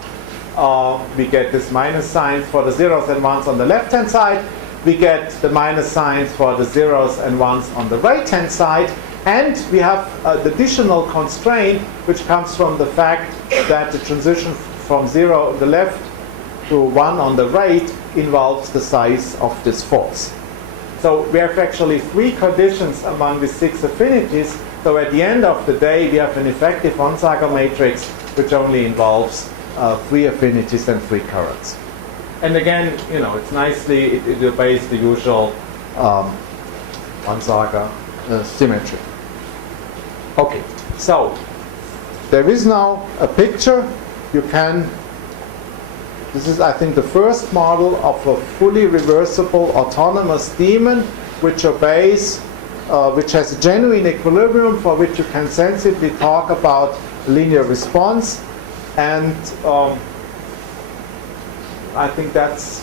we get this minus signs for the 0s and 1s on the left-hand side. We get the minus signs for the 0s and 1s on the right-hand side. And we have an additional constraint, which comes from the fact that the transition from 0 on the left to 1 on the right involves the size of this force. So we have actually 3 conditions among the 6 affinities. So at the end of the day, we have an effective Onsager matrix which only involves 3 affinities and 3 currents. And again, it's nicely, it obeys the usual Onsager symmetry. Okay, so there is now a picture. This is, I think, the first model of a fully reversible autonomous demon which obeys which has a genuine equilibrium for which you can sensibly talk about linear response. And I think that's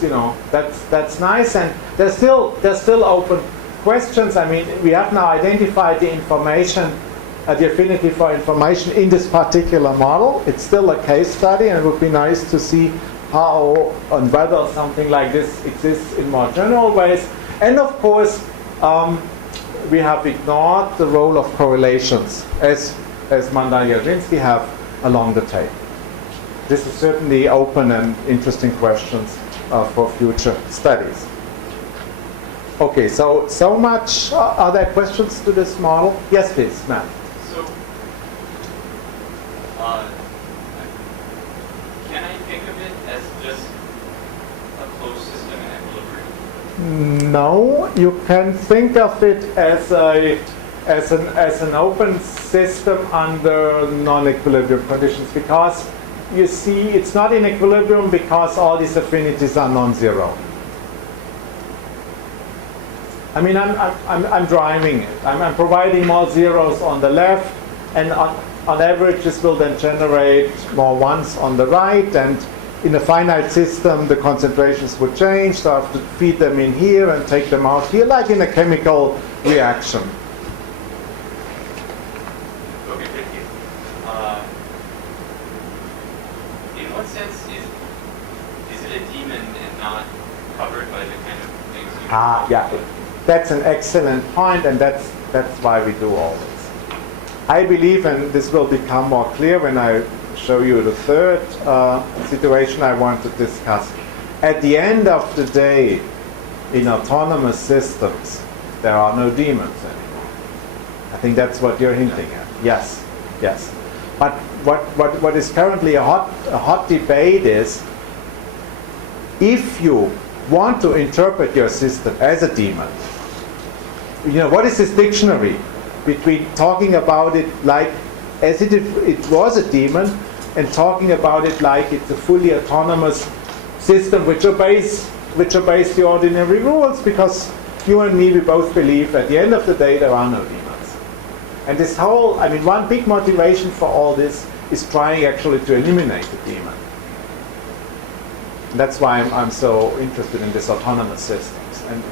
that's nice, and there's still open questions. I mean, we have now identified the information, the affinity for information in this particular model. It's still a case study, and it would be nice to see how and whether something like this exists in more general ways. And of course, we have ignored the role of correlations, as Manda and Jarzynski have along the tape. This is certainly open and interesting questions for future studies. Okay, so much. Are there questions to this model? Yes, please, Matt. So, can I think of it as just a closed system in equilibrium? No, you can think of it as an open system under non-equilibrium conditions, because you see it's not in equilibrium because all these affinities are non-zero. I mean, I'm driving it. I'm providing more zeros on the left, and on average this will then generate more ones on the right, and in a finite system the concentrations would change, so I have to feed them in here and take them out here, like in a chemical reaction. Okay, thank you. In what sense is it a demon and not covered by the kind of things you Yeah. That's an excellent point, and that's why we do all this. I believe, and this will become more clear when I show you the third situation I want to discuss. At the end of the day, in autonomous systems, there are no demons anymore. I think that's what you're hinting at. Yes. But what is currently a hot debate is, if you want to interpret your system as a demon, what is this dictionary between talking about it like as it was a demon and talking about it like it's a fully autonomous system which obeys the ordinary rules, because you and me, we both believe at the end of the day there are no demons. And this whole, one big motivation for all this is trying actually to eliminate the demon. And that's why I'm so interested in this autonomous systems. And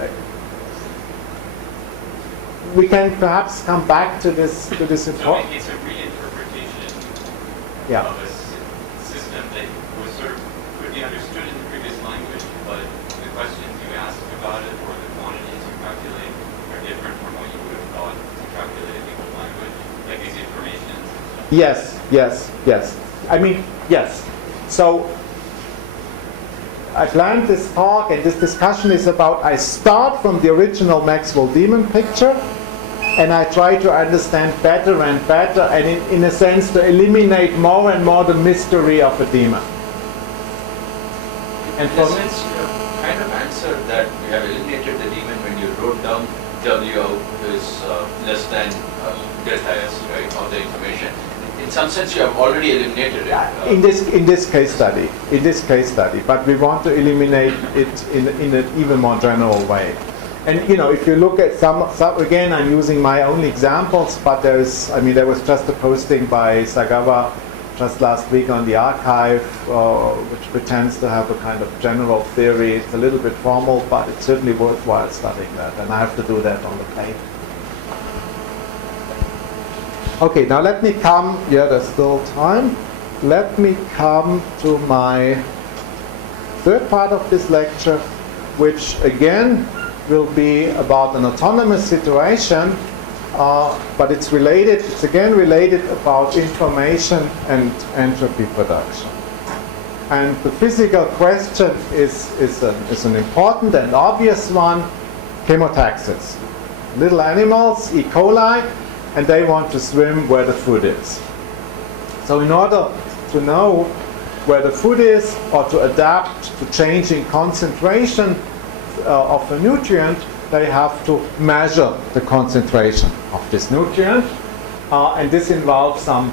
we can perhaps come back to this So it's a reinterpretation of a system that was could be understood in the previous language, but the questions you ask about it or the quantities you calculate are different from what you would have thought to calculate in the old language, like these informations and stuff. Yes. Yes. So I planned this talk, and this discussion is about, I start from the original Maxwell demon picture, and I try to understand better and better, and in a sense to eliminate more and more the mystery of a demon. And in a sense, you have kind of answered that you have eliminated the demon when you wrote down W is less than delta S, right, of the information. In some sense, you have already eliminated it. In this case study, but we want to eliminate it in an even more general way. And if you look at some again, I'm using my own examples, but there was just a posting by Sagawa just last week on the archive, which pretends to have a kind of general theory. It's a little bit formal, but it's certainly worthwhile studying that, and I have to do that on the plate. Okay, now let me come, there's still time. Let me come to my third part of this lecture, which again will be about an autonomous situation, but it's again related about information and entropy production. And the physical question is an important and obvious one: chemotaxis. Little animals, E. coli, and they want to swim where the food is. So in order to know where the food is, or to adapt to changing concentration of a nutrient, they have to measure the concentration of this nutrient. And this involves some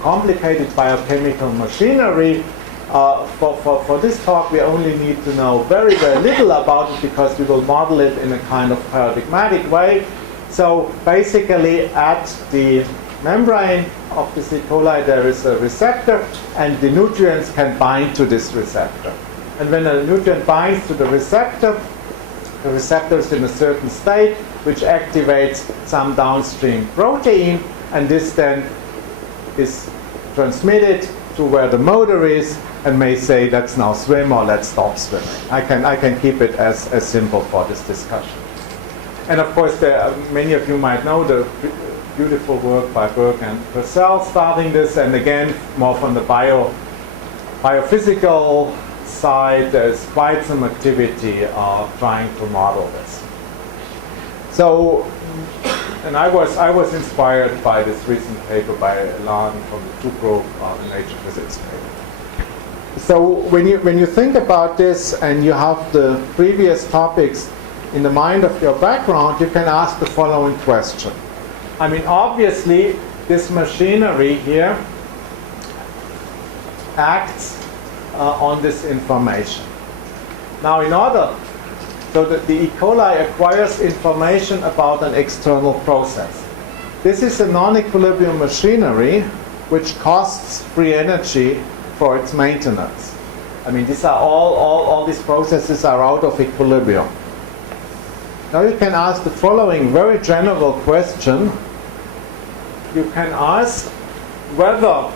complicated biochemical machinery. For this talk, we only need to know very, very little about it, because we will model it in a kind of paradigmatic way. So basically, at the membrane of this E. coli there is a receptor, and the nutrients can bind to this receptor. And when a nutrient binds to the receptor is in a certain state which activates some downstream protein, and this then is transmitted to where the motor is and may say let's now swim or let's stop swimming. I can keep it as simple for this discussion. And of course many of you might know the beautiful work by Burke and Purcell starting this, and again more from the biophysical side there's quite some activity trying to model this. So, and I was inspired by this recent paper by Lan from the two group on the Nature Physics paper. So when you think about this and you have the previous topics in the mind of your background, you can ask the following question. I mean, obviously, this machinery here acts on this information. Now, so that the E. coli acquires information about an external process. This is a non-equilibrium machinery which costs free energy for its maintenance. I mean, these are all these processes are out of equilibrium. Now you can ask the following very general question. You can ask whether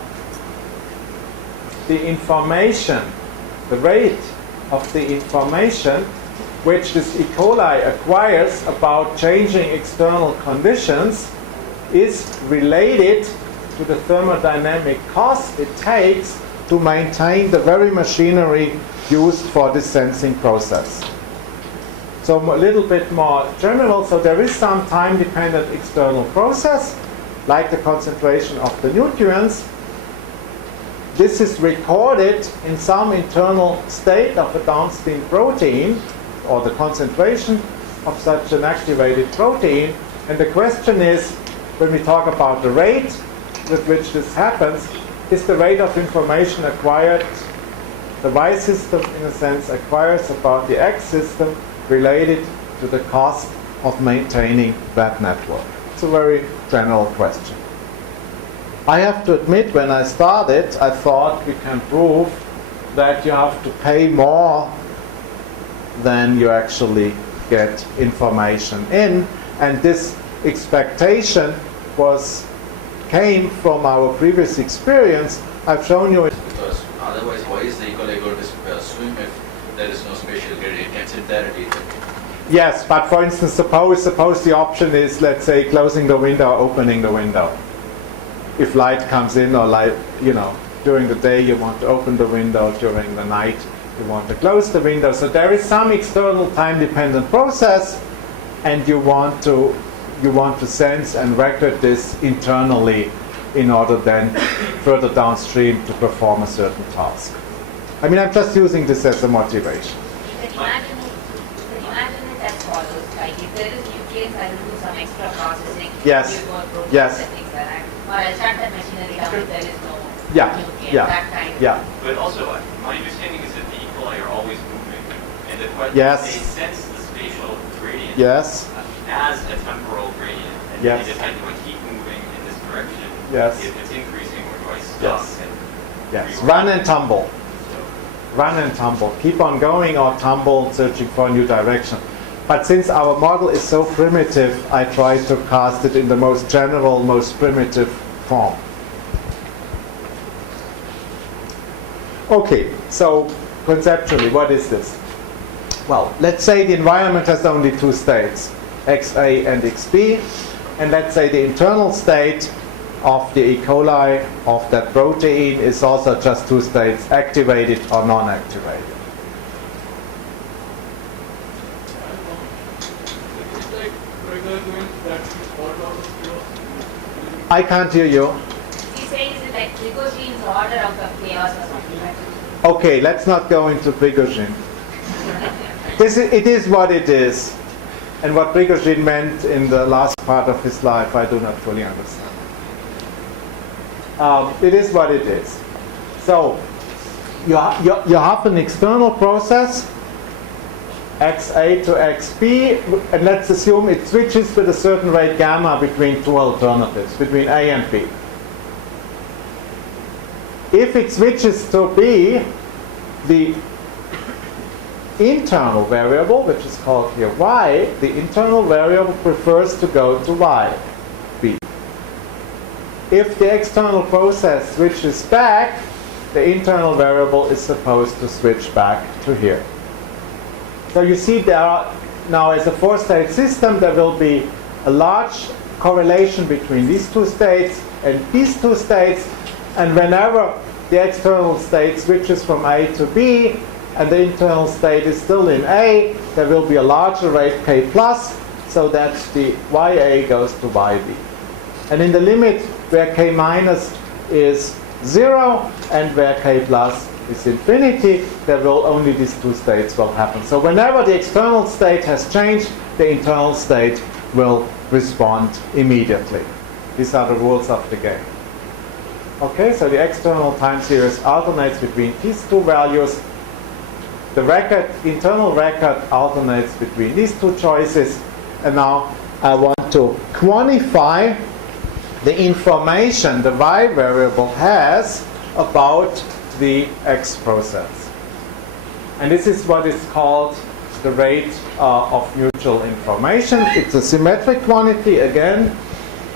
the information, the rate of the information which this E. coli acquires about changing external conditions is related to the thermodynamic cost it takes to maintain the very machinery used for this sensing process. So a little bit more general, so there is some time-dependent external process, like the concentration of the nutrients. This is recorded in some internal state of a downstream protein, or the concentration of such an activated protein. And the question is, when we talk about the rate with which this happens, is the rate of information acquired, the Y system in a sense acquires about the X system related to the cost of maintaining that network? It's a very general question. I have to admit, when I started, I thought we can prove that you have to pay more than you actually get information in, and this expectation came from our previous experience. I've shown you. Because otherwise, why is the E. coli going to swim if there is no spatial gradient? Can sit there and eat it? Yes, but for instance, suppose the option is, let's say, closing the window or opening the window. If light comes in, or light, during the day you want to open the window, during the night you want to close the window. So there is some external time-dependent process, and you want to sense and record this internally in order then further downstream to perform a certain task. I mean, I'm just using this as a motivation. Imagine it as follows, like if there is nutrients, I will do some extra processing. Yes. Yes. And things like that. Or I'll shut that machinery down if there is no nutrient, Yeah. that kind of Yeah. But also, my understanding is that the E. coli are always moving, and the question Yes. they sense the spatial gradient Yes. as a temporal gradient, and Yes. they decide, do I keep moving in this direction? Yes. If it's increasing, or do I stop? Yes. And Yes. rework? Run and tumble. So, Run and tumble. Keep on going or tumble, searching for a new direction. But since our model is so primitive, I try to cast it in the most general, most primitive form. Okay, so conceptually, what is this? Well, let's say the environment has only two states, XA and XB, and let's say the internal state of the E. coli of that protein is also just two states, activated or non-activated. I can't hear you. He's saying is it like Prigozhin's order out of chaos or something like that? Okay, let's not go into Prigozhin. It is what it is. And what Prigozhin meant in the last part of his life, I do not fully understand. It is what it is. So, you have an external process xa to xb, and let's assume it switches with a certain rate gamma between two alternatives, between A and B. If it switches to B, the internal variable, which is called here y, the internal variable prefers to go to y, B. If the external process switches back, the internal variable is supposed to switch back to here. So you see there are, now as a four-state system, there will be a large correlation between these two states and these two states, and whenever the external state switches from A to B, and the internal state is still in A, there will be a larger rate k plus, so that the ya goes to yb. And in the limit where k minus is 0 and where k plus is infinity, there will only these two states will happen. So whenever the external state has changed, the internal state will respond immediately. These are the rules of the game. Okay, so the external time series alternates between these two values. The record, internal record, alternates between these two choices. And now I want to quantify the information the y variable has about the x process. And this is what is called the rate of mutual information. It's a symmetric quantity again.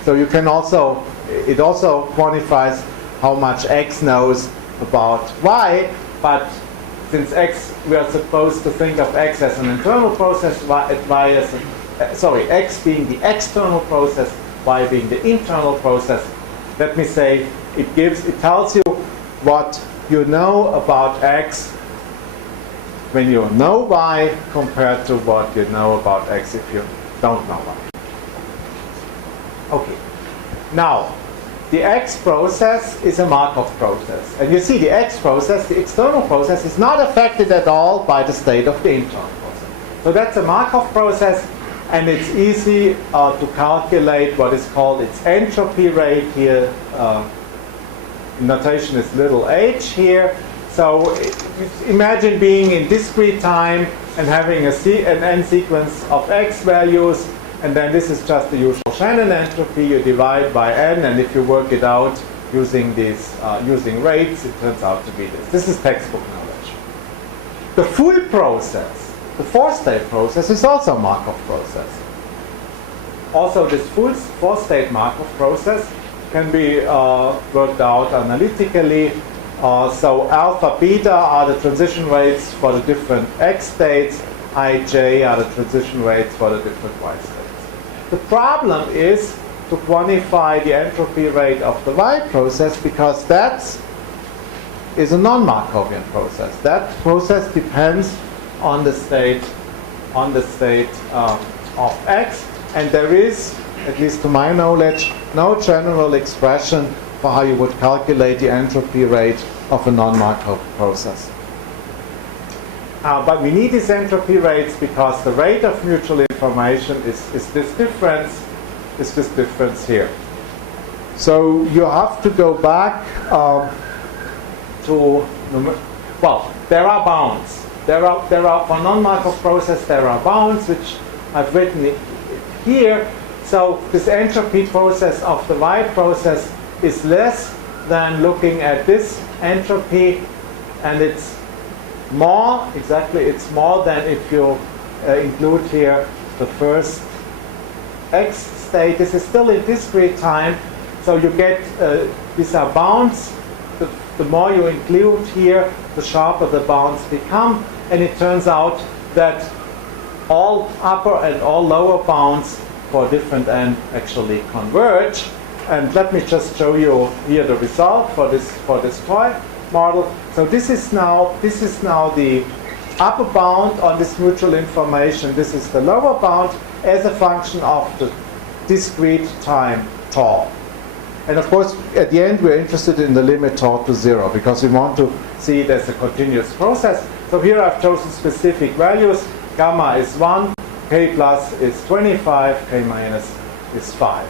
So you can also, it also quantifies how much x knows about y, but since x, we are supposed to think of x as an internal process, y as x being the external process, y being the internal process. Let me say it tells you what you know about x when you know y compared to what you know about x if you don't know y. Okay. Now, the x process is a Markov process. And you see the x process, the external process, is not affected at all by the state of the internal process. So that's a Markov process, and it's easy to calculate what is called its entropy rate here. Notation is little h here. So imagine being in discrete time and having an n sequence of x values, and then this is just the usual Shannon entropy. You divide by n, and if you work it out using these using rates, it turns out to be this. This is textbook knowledge. The full process, the four-state process, is also a Markov process. Also, this full four-state Markov process can be worked out analytically. So alpha, beta are the transition rates for the different x states. Ij are the transition rates for the different y states. The problem is to quantify the entropy rate of the y process, because that is a non-Markovian process. That process depends on the state of x, and there is, at least to my knowledge, no general expression for how you would calculate the entropy rate of a non-Markov process. But we need these entropy rates because the rate of mutual information is this difference here. So you have to go back to, well, there are bounds. There are for non-Markov process, there are bounds which I've written here. So this entropy process of the y process is less than looking at this entropy, and it's more, it's more than if you include here the first x state. This is still in discrete time, so you get, these are bounds. The more you include here, the sharper the bounds become, and it turns out that all upper and all lower bounds for different n actually converge. And let me just show you here the result for this toy model. So this is now the upper bound on this mutual information. This is the lower bound as a function of the discrete time tau. And of course, at the end, we're interested in the limit tau to 0 because we want to see it as a continuous process. So here I've chosen specific values. Gamma is 1, k plus is 25, k minus is 5.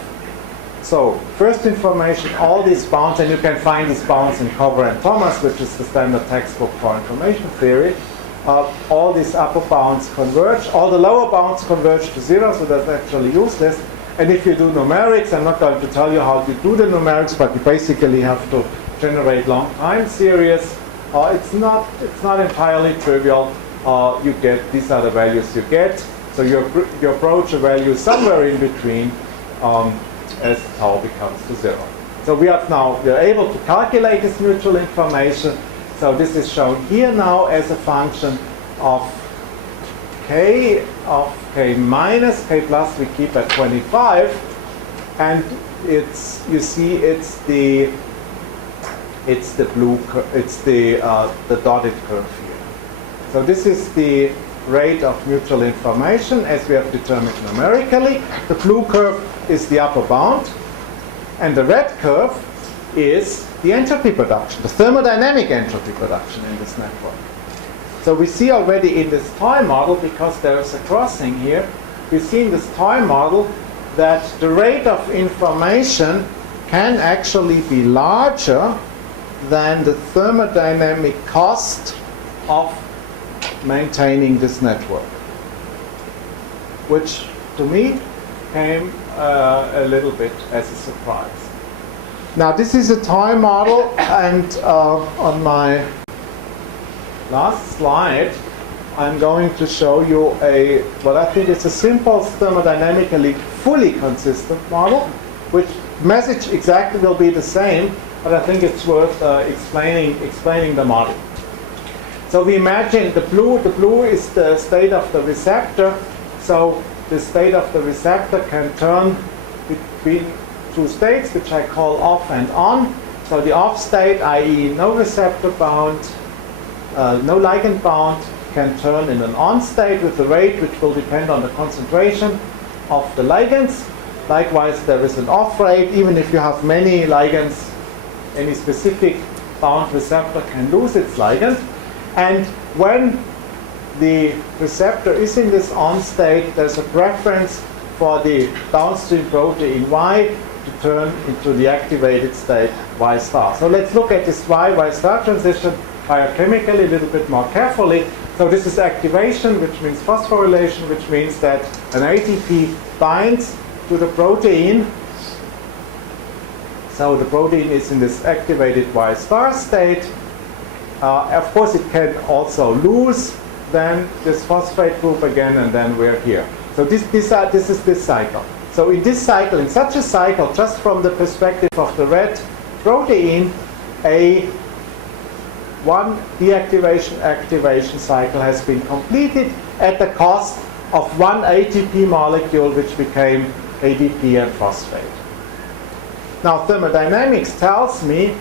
So first information, all these bounds, and you can find these bounds in Cover and Thomas, which is the standard textbook for information theory. all these upper bounds converge, all the lower bounds converge to 0, so that's actually useless. And if you do numerics, I'm not going to tell you how to do the numerics, but you basically have to generate long time series. It's not entirely trivial. You get, these are the values you get. So you approach a value somewhere in between as tau becomes to 0. So we are able to calculate this mutual information. So this is shown here now as a function of k minus, k plus we keep at 25, and it's, you see, it's the blue, it's the dotted curve here. So this is the rate of mutual information as we have determined numerically. The blue curve is the upper bound, and the red curve is the entropy production, the thermodynamic entropy production in this network. So we see already in this toy model, because there is a crossing here, we see in this toy model that the rate of information can actually be larger than the thermodynamic cost of maintaining this network, which to me came a little bit as a surprise. Now this is a toy model, and on my last slide I'm going to show you what I think is a simple thermodynamically fully consistent model, which message exactly will be the same, but I think it's worth explaining the model. So we imagine the blue is the state of the receptor. So the state of the receptor can turn between two states, which I call off and on. So the off state, i.e. no receptor bound, no ligand bound, can turn in an on state with the rate which will depend on the concentration of the ligands. Likewise, there is an off rate. Even if you have many ligands, any specific bound receptor can lose its ligand. And when the receptor is in this on state, there's a preference for the downstream protein Y to turn into the activated state Y star. So let's look at this Y star transition biochemically a little bit more carefully. So this is activation, which means phosphorylation, which means that an ATP binds to the protein. So the protein is in this activated Y star state. Of course, it can also lose then this phosphate group again, and then we're here. So this is this cycle. So in this cycle, in such a cycle, just from the perspective of the red protein, one deactivation-activation cycle has been completed at the cost of one ATP molecule, which became ADP and phosphate. Now, thermodynamics tells me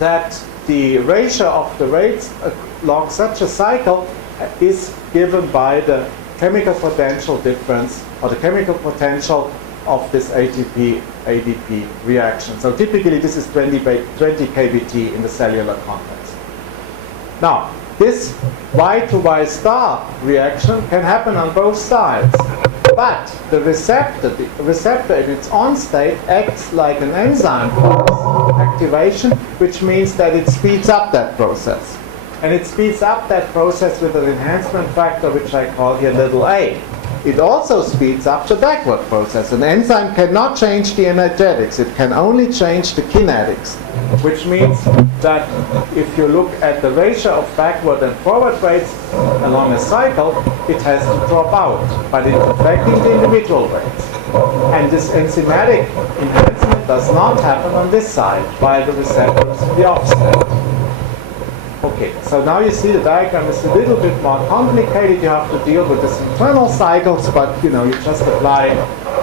that the ratio of the rates along such a cycle is given by the chemical potential difference, or the chemical potential of this ATP-ADP reaction. So typically this is 20 kBt in the cellular context. Now, this Y to Y star reaction can happen on both sides. But the receptor in its on state acts like an enzyme for activation, which means that it speeds up that process. And it speeds up that process with an enhancement factor, which I call here little a. It also speeds up the backward process. An enzyme cannot change the energetics. It can only change the kinetics, which means that if you look at the ratio of backward and forward rates along a cycle, it has to drop out, but it's affecting the individual rates. And this enzymatic enhancement does not happen on this side, while the receptor is in the offset. Okay, so now you see the diagram is a little bit more complicated. You have to deal with these internal cycles, but you just apply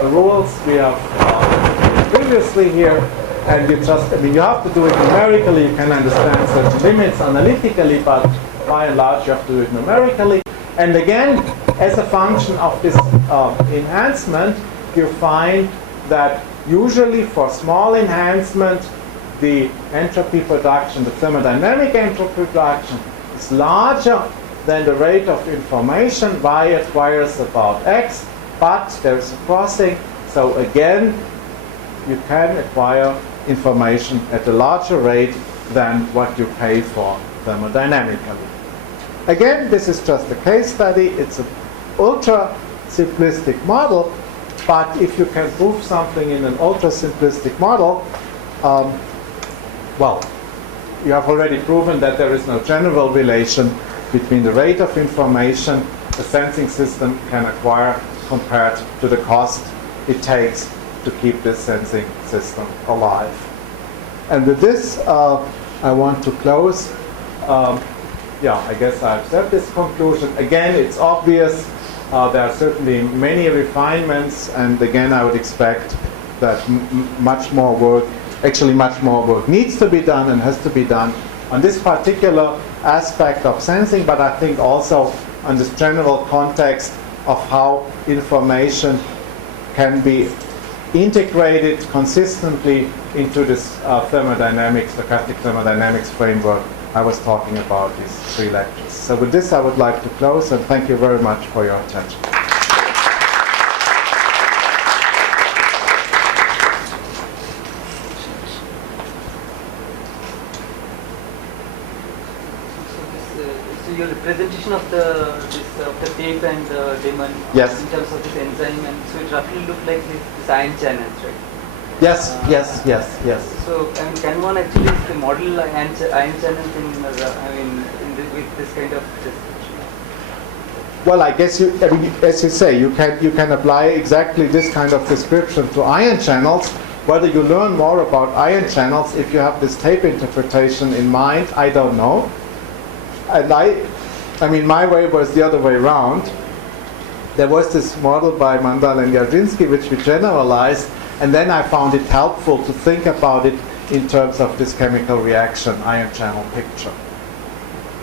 the rules we have previously here, and you have to do it numerically. You can understand certain limits analytically, but by and large you have to do it numerically. And again, as a function of this enhancement, you find that usually for small enhancement, the entropy production, the thermodynamic entropy production, is larger than the rate of information. Y acquires about X, but there's a crossing. So again, you can acquire information at a larger rate than what you pay for thermodynamically. again, this is just a case study. It's an ultra simplistic model, but if you can prove something in an ultra simplistic model, well, you have already proven that there is no general relation between the rate of information a sensing system can acquire compared to the cost it takes to keep this sensing system alive. And with this, I want to close. Yeah, I guess I've said this conclusion. Again, it's obvious. There are certainly many refinements, and again, I would expect that much more work needs to be done and has to be done on this particular aspect of sensing, but I think also on this general context of how information can be integrated consistently into this stochastic thermodynamics framework I was talking about these 3 lectures. So with this, I would like to close, and thank you very much for your attention. So your representation of the tape and demon Yes. in terms of this enzyme, and so it roughly looked like this ion channels, right? Yes. So, I mean, can one actually model ion channels with this kind of description? Well, I guess as you say, you can apply exactly this kind of description to ion channels. Whether you learn more about ion channels if you have this tape interpretation in mind, I don't know. And I mean, my way was the other way around. There was this model by Mandal and Jarzyński which we generalized, and then I found it helpful to think about it in terms of this chemical reaction ion channel picture.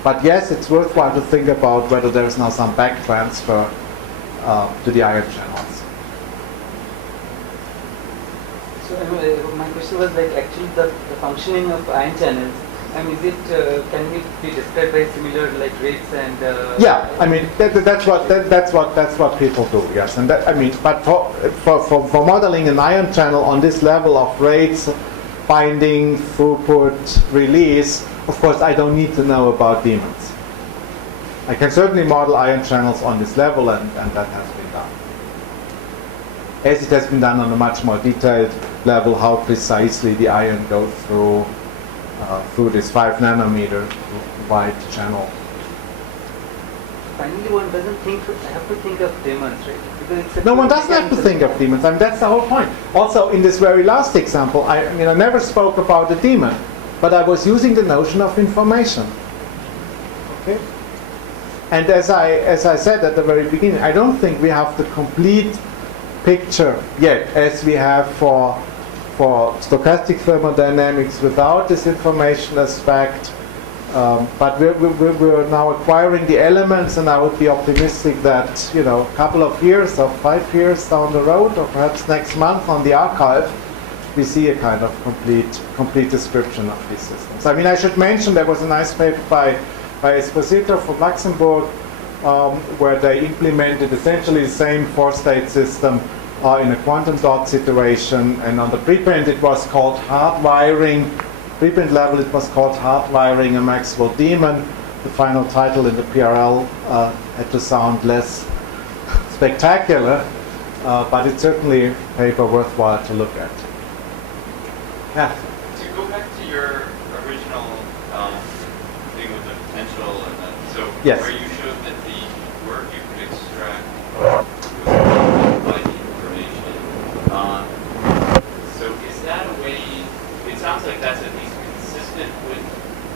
But yes, it's worthwhile to think about whether there is now some back transfer to the ion channels. So my question was like actually the functioning of ion channels. I mean, can it be described by similar like rates and? Yeah, I mean that's what people do. Yes, and that, I mean, but for modeling an ion channel on this level of rates, binding, throughput, release, of course I don't need to know about demons. I can certainly model ion channels on this level, and that has been done. As it has been done on a much more detailed level, how precisely the ion goes through this 5 nanometer wide channel. Finally, one doesn't have to think of demons, right? Because it's No, one doesn't have to think of demons. I mean, that's the whole point. Also, in this very last example, I never spoke about a demon, but I was using the notion of information. Okay. And as I said at the very beginning, I don't think we have the complete picture yet, as we have for stochastic thermodynamics without this information aspect. But we're now acquiring the elements, and I would be optimistic that a couple of years or 5 years down the road, or perhaps next month on the archive, we see a kind of complete description of these systems. I mean, I should mention there was a nice paper by Esposito from Luxembourg, where they implemented essentially the same 4-state system in a quantum dot situation, and on the preprint it was called hardwiring. Preprint level it was called hardwiring a Maxwell demon. The final title in the PRL had to sound less spectacular, but it's certainly a paper worthwhile to look at. Yeah. To go back to your original thing with the potential, and yes. Where you showed that the work you could extract was by the information. So is that a way? It sounds like that's at least consistent with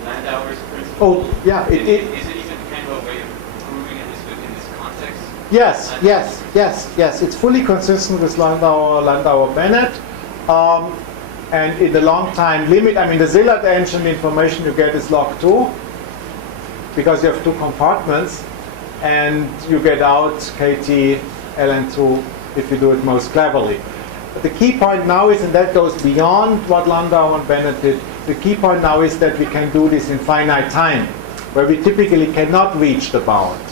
Landauer's principle. Oh, yeah. Is it even kind of a way of proving it within this context? Yes. It's fully consistent with Landauer-Bennett. And in the long time limit, I mean, the Szilard engine, the information you get is log 2, because you have 2 compartments, and you get out KT ln2 if you do it most cleverly. But the key point now is, and that goes beyond what Landau and Bennett did, the key point now is that we can do this in finite time, where we typically cannot reach the bound.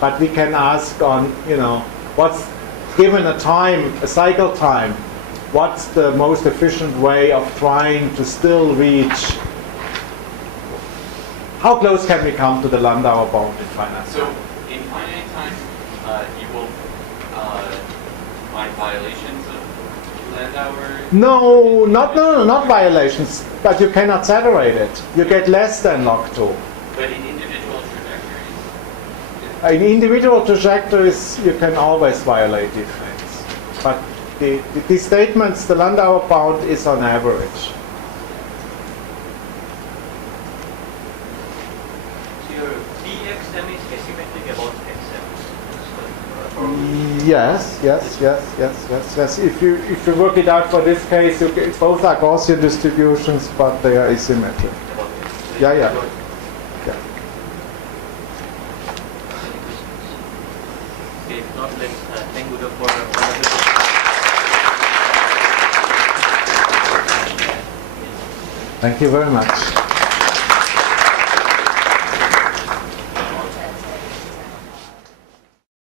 But we can ask on, what's given a time, a cycle time, what's the most efficient way of trying to still reach how close can we come to the Landauer bound in finite So time? in finite time, you will find violations of Landauer. No, not violations, but you cannot saturate it. You get less than log 2. But in individual trajectories, In individual trajectories, you can always violate these things. But these statements, the Landauer bound is on average. So your Pxm is asymmetric about xm. Yes. If you work it out for this case, both are Gaussian distributions, but they are asymmetric. Yeah. If not, let's thank Udo for wonderful. Thank you very much.